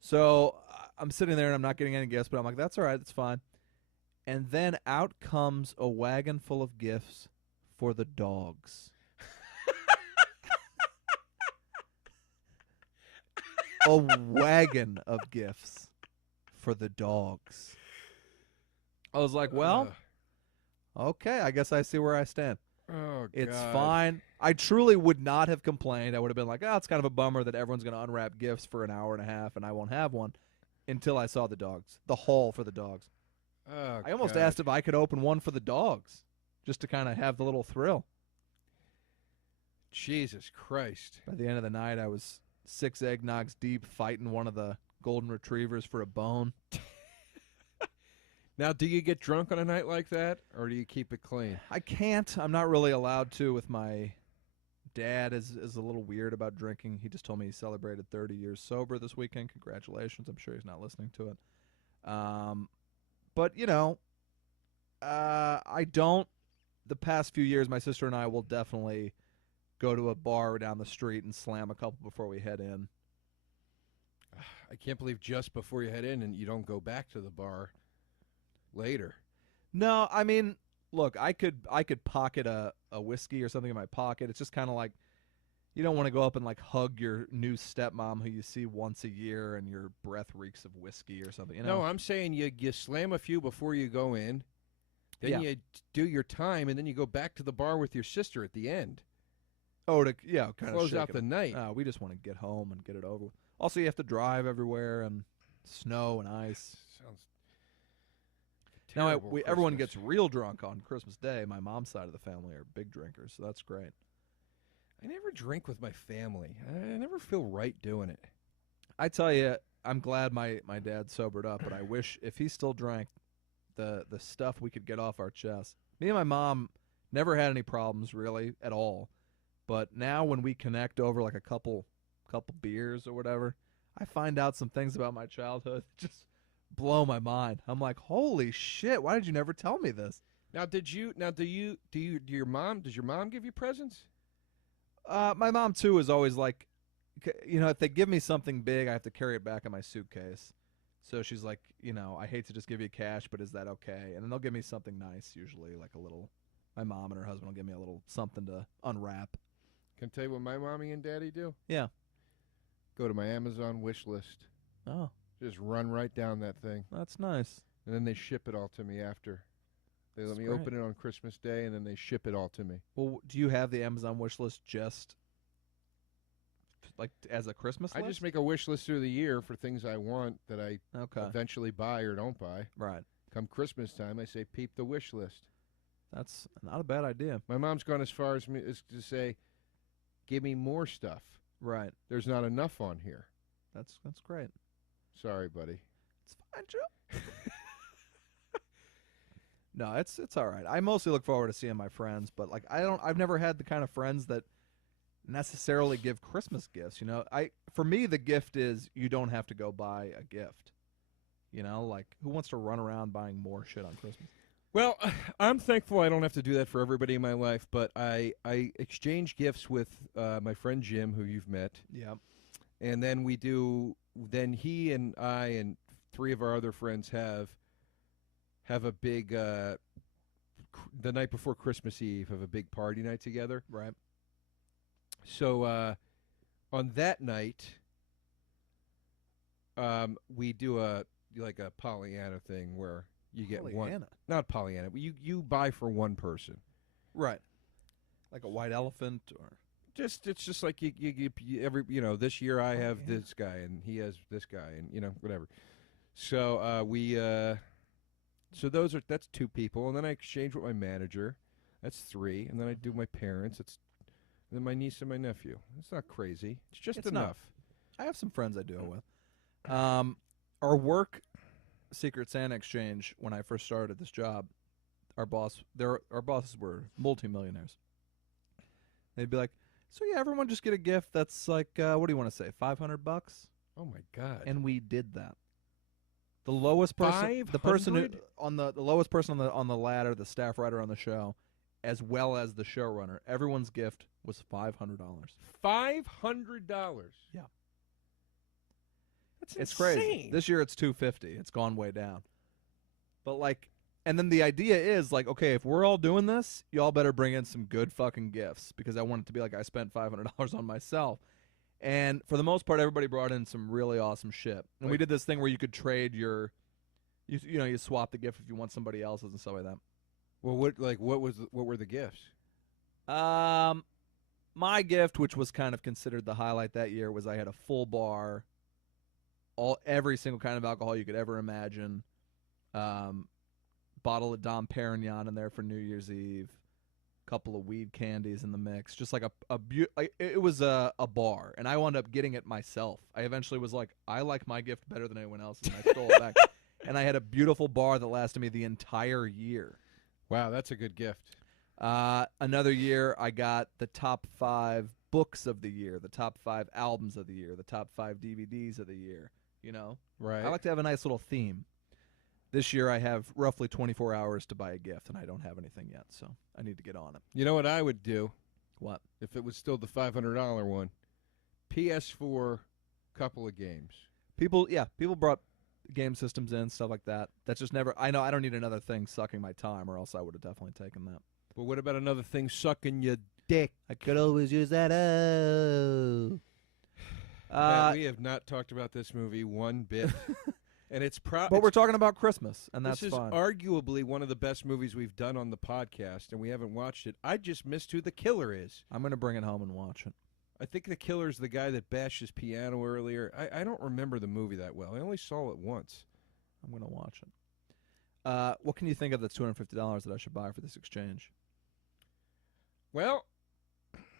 So I'm sitting there and I'm not getting any gifts, but I'm like, that's all right, that's fine. And then out comes a wagon full of gifts for the dogs. A wagon of gifts for the dogs. I was like, well, okay, I guess I see where I stand. Oh, It's God. fine. I truly would not have complained. I would have been like, oh, it's kind of a bummer that everyone's going to unwrap gifts for an hour and a half and I won't have one until I saw the dogs, the haul for the dogs. Oh, I almost God. asked if I could open one for the dogs just to kind of have the little thrill. Jesus Christ. By the end of the night, I was 6 eggnogs deep fighting one of the golden retrievers for a bone. Now, do you get drunk on a night like that, or do you keep it clean? I can't. I'm not really allowed to with my dad is a little weird about drinking. He just told me he celebrated 30 years sober this weekend. Congratulations. I'm sure he's not listening to it. But, I don't. The past few years, my sister and I will definitely go to a bar down the street and slam a couple before we head in. I can't believe just before you head in and you don't go back to the bar later. No, I mean, look, I could pocket a whiskey or something in my pocket. It's just kind of like you don't want to go up and like hug your new stepmom who you see once a year and your breath reeks of whiskey or something. No, I'm saying you slam a few before you go in, then you do your time, and then you go back to the bar with your sister at the end. Oh, kind of close out the night. We just want to get home and get it over with. Also, you have to drive everywhere and snow and ice. Sounds Now, terrible. everyone Christmas. gets real drunk on Christmas Day. My mom's side of the family are big drinkers, so that's great. I never drink with my family. I never feel right doing it. I tell you, I'm glad my dad sobered up, but I wish if he still drank, the stuff we could get off our chest. Me and my mom never had any problems really at all, but now when we connect over like a couple beers or whatever, I find out some things about my childhood that just blow my mind. I'm like, holy shit! Why did you never tell me this? Does your mom give you presents? My mom too is always like, if they give me something big, I have to carry it back in my suitcase. So she's like, I hate to just give you cash, but is that okay? And then they'll give me something nice, usually like a little. My mom and her husband will give me a little something to unwrap. Can I tell you what my mommy and daddy do? Yeah. Go to my Amazon wish list. Oh, Just run right down that thing. that's nice. And then they ship it all to me after. They let That's me great. open it on Christmas Day, and then they ship it all to me. Well, do you have the Amazon wish list just like as a Christmas I list? just make a wish list through the year for things I want that I Okay. eventually buy or don't buy. Right. Come Christmas time, I say, peep the wish list. That's not a bad idea. My mom's gone as far as to say, give me more stuff. Right. There's not enough on here. That's great. Sorry, buddy. It's fine, Joe. No, it's all right. I mostly look forward to seeing my friends, but like I've never had the kind of friends that necessarily give Christmas gifts. For me the gift is you don't have to go buy a gift. Like who wants to run around buying more shit on Christmas? Well, I'm thankful I don't have to do that for everybody in my life, but I exchange gifts with my friend Jim, who you've met. Yeah. And then then he and I and 3 of our other friends have a big, the night before Christmas Eve, have a big party night together. Right. So on that night, we do a Pollyanna thing where You get one. Pollyanna. Not Pollyanna, but you buy for one person. Right. Like a white elephant or... It's just like you every this year I have yeah. this guy and he has this guy and whatever. So that's 2 people, and then I exchange with my manager. That's 3, and then I do my parents. And then my niece and my nephew. It's not crazy. It's just It's enough. I have some friends I do it with. Our work Secret Santa exchange when I first started this job, our bosses were multimillionaires. They'd be like, "So yeah, everyone just get a gift that's like, what do you want to say, $500?" Oh my God! And we did that. The lowest person, the person who, on the lowest person on the ladder, the staff writer on the show, as well as the showrunner, everyone's gift was $500. $500. Yeah. That's It's insane. crazy. This year it's $250. It's gone way down. But like, and then the idea is like, okay, if we're all doing this, y'all better bring in some good fucking gifts because I want it to be like I spent $500 on myself. And for the most part, everybody brought in some really awesome shit. And we did this thing where you could trade you swap the gift if you want somebody else's and stuff like that. Well, what were the gifts? My gift, which was kind of considered the highlight that year, was I had a full bar, every single kind of alcohol you could ever imagine. Bottle of Dom Perignon in there for New Year's Eve. Couple of weed candies in the mix, just like it was a bar, and I wound up getting it myself. I eventually was like, I like my gift better than anyone else's, and I stole it back. And I had a beautiful bar that lasted me the entire year. Wow, that's a good gift. Another year, I got the top 5 books of the year, the top 5 albums of the year, the top 5 DVDs of the year. Right. I like to have a nice little theme. This year I have roughly 24 hours to buy a gift, and I don't have anything yet, so I need to get on it. You know what I would do? What? If it was still the $500 one? PS4, couple of games. People brought game systems in, stuff like that. That's just never... I know I don't need another thing sucking my time, or else I would have definitely taken that. But what about another thing sucking your dick? I could always use that. Man, we have not talked about this movie one bit. And but we're talking about Christmas, and that's fine. This is arguably one of the best movies we've done on the podcast, and we haven't watched it. I just missed who the killer is. I'm going to bring it home and watch it. I think the killer's the guy that bashed his piano earlier. I don't remember the movie that well. I only saw it once. I'm going to watch it. What can you think of that's $250 that I should buy for this exchange? Well,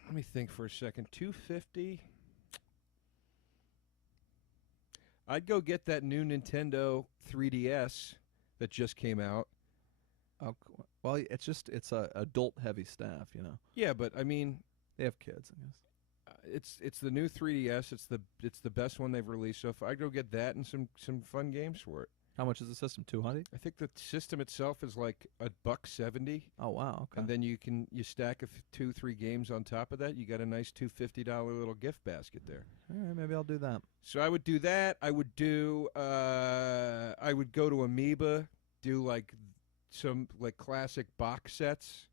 let me think for a second. $250. I'd go get that new Nintendo 3DS that just came out. Oh, well, it's a adult heavy staff, Yeah, but I mean, they have kids, I guess. It's the new 3DS. It's the best one they've released so far. I'd go get that and some fun games for it. How much is the system? $200? I think the system itself is like $170. Oh wow! Okay. And then you stack 2-3 games on top of that. You got a nice $250 little gift basket there. All right, maybe I'll do that. So I would do that. I would do. I would go to Amoeba, do like some like classic box sets.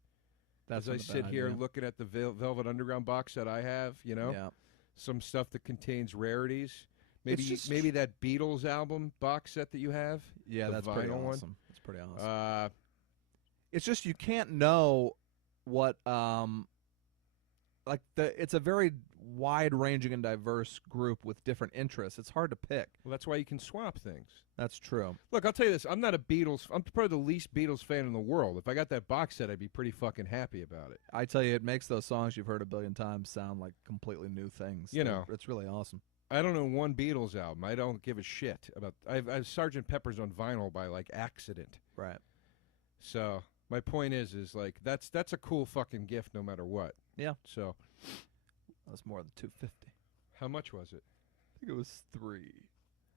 That's as I sit here looking at the Velvet Underground box set I have. Yeah. Some stuff that contains rarities. Maybe that Beatles album box set that you have. Yeah, that's pretty awesome. One. That's pretty awesome. It's just you can't know what it's a very wide-ranging and diverse group with different interests. It's hard to pick. Well, that's why you can swap things. That's true. Look, I'll tell you this. I'm not a Beatles. I'm probably the least Beatles fan in the world. If I got that box set, I'd be pretty fucking happy about it. I tell you, it makes those songs you've heard a billion times sound like completely new things. It's really awesome. I don't know one Beatles album. I don't give a shit about. I have Sgt. Pepper's on vinyl by like accident. Right. So my point is like that's a cool fucking gift no matter what. Yeah. So that's more than $250. How much was it? I think it was $3.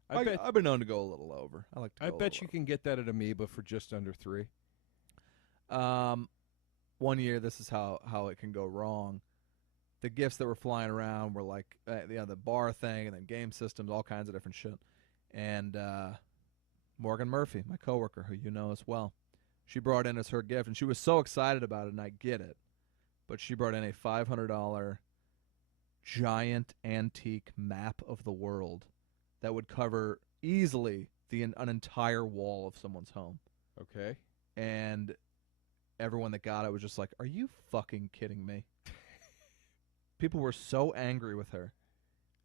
I've been known to go a little over. I bet you can get that at Amoeba for just under $3. 1 year, this is how it can go wrong. The gifts that were flying around were like the bar thing and then game systems, all kinds of different shit. And Morgan Murphy, my coworker, who you know as well, she brought in as her gift, and she was so excited about it, and I get it. But she brought in a $500 giant antique map of the world that would cover easily an entire wall of someone's home. it. Okay. And everyone that got it was just like, "Are you fucking kidding me?" People were so angry with her.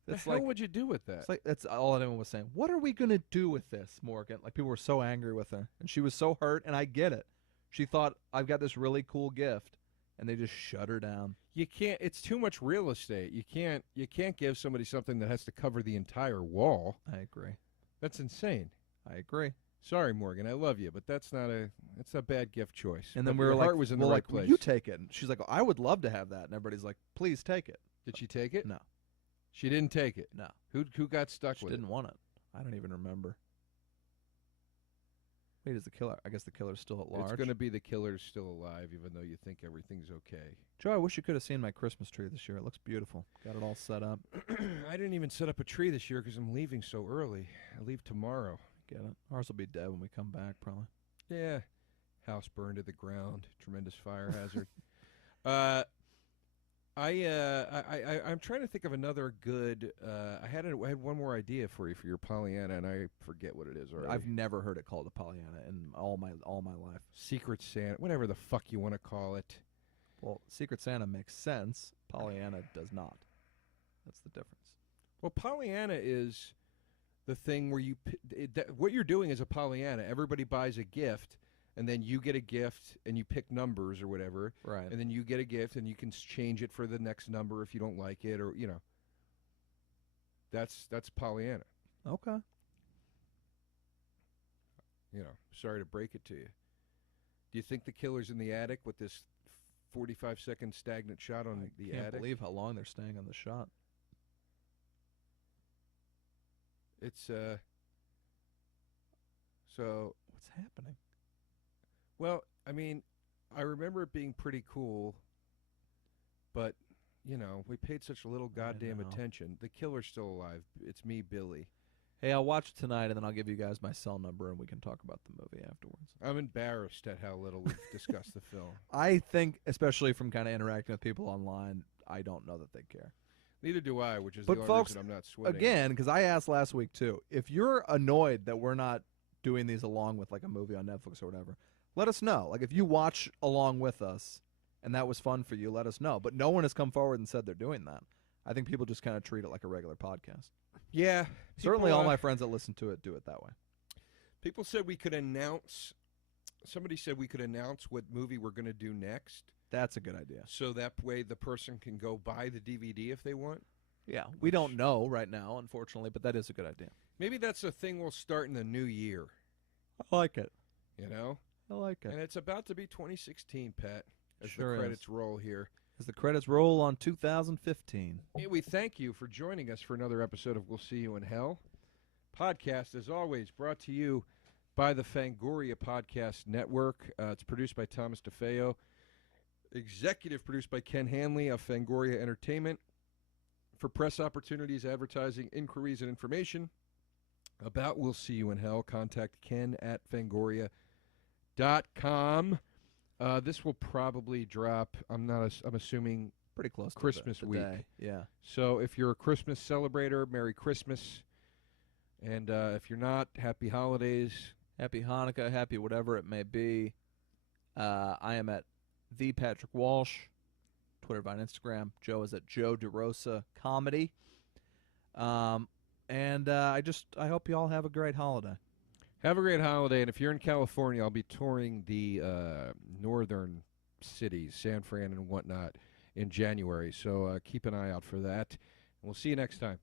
The hell would you do with that? It's like that's all anyone was saying. What are we gonna do with this, Morgan? Like people were so angry with her, and she was so hurt. And I get it. She thought I've got this really cool gift, and they just shut her down. You can't. It's too much real estate. You can't give somebody something that has to cover the entire wall. I agree. That's insane. I agree. Sorry, Morgan. I love you, but that's a bad gift choice. And then but we were your like, heart was in well, the right like, place. Will you take it? And she's like, I would love to have that. And everybody's like, please take it. Did she take it? No. She didn't take it. No. Who got stuck She with didn't want it. I don't even remember. Wait, is the killer? I guess the killer's still at large. It's going to be the killer's still alive, even though you think everything's okay. Joe, I wish you could have seen my Christmas tree this year. It looks beautiful. Got it all set up. I didn't even set up a tree this year because I'm leaving so early. I leave tomorrow. Get it? Ours will be dead when we come back, probably. Yeah. House burned to the ground. Tremendous fire hazard. I'm trying to think of another good. I had one more idea for you for your Pollyanna, and I forget what it is already. I've never heard it called a Pollyanna in all my life. Secret Santa, whatever the fuck you want to call it. Well, Secret Santa makes sense. Pollyanna does not. That's the difference. Well, Pollyanna is the thing where what you're doing is a Pollyanna. Everybody buys a gift. And then you get a gift, and you pick numbers or whatever. Right. And then you get a gift, and you can change it for the next number if you don't like it, or That's Pollyanna. Okay. Sorry to break it to you. Do you think the killer's in the attic with this 45-second stagnant shot on the attic? I can't believe how long they're staying on the shot. It's so. What's happening? Well, I mean, I remember it being pretty cool, but, we paid such little goddamn attention. The killer's still alive. It's me, Billy. Hey, I'll watch it tonight, and then I'll give you guys my cell number, and we can talk about the movie afterwards. I'm embarrassed at how little we've discussed the film. I think, especially from kind of interacting with people online, I don't know that they care. Neither do I, which is but the only folks, reason I'm not sweating. Again, because I asked last week, too, if you're annoyed that we're not doing these along with, like, a movie on Netflix or whatever, let us know. Like, if you watch along with us and that was fun for you, let us know. But no one has come forward and said they're doing that. I think people just kind of treat it like a regular podcast. Yeah. Certainly all my friends that listen to it do it that way. People said we could announce, somebody said we could announce what movie we're going to do next. That's a good idea. So that way the person can go buy the DVD if they want. Yeah. We don't know right now, unfortunately, but that is a good idea. Maybe that's a thing we'll start in the new year. I like it. I like it. And it's about to be 2016, Pat, as sure the credits roll here. As the credits roll on 2015. Hey, we thank you for joining us for another episode of We'll See You in Hell. Podcast, as always, brought to you by the Fangoria Podcast Network. It's produced by Thomas DeFeo. Executive produced by Ken Hanley of Fangoria Entertainment. For press opportunities, advertising, inquiries, and information about We'll See You in Hell, contact Ken at Fangoria.com. This will probably drop, I'm assuming, pretty close Christmas to the week. Day. Yeah. So if you're a Christmas celebrator, Merry Christmas. And if you're not, Happy Holidays. Happy Hanukkah, happy whatever it may be. I am at the Patrick Walsh, Twitter, Vine, Instagram. Joe is at Joe DeRosa Comedy. And I hope you all have a great holiday. Have a great holiday, and if you're in California, I'll be touring the northern cities, San Fran and whatnot, in January. So keep an eye out for that. And we'll see you next time.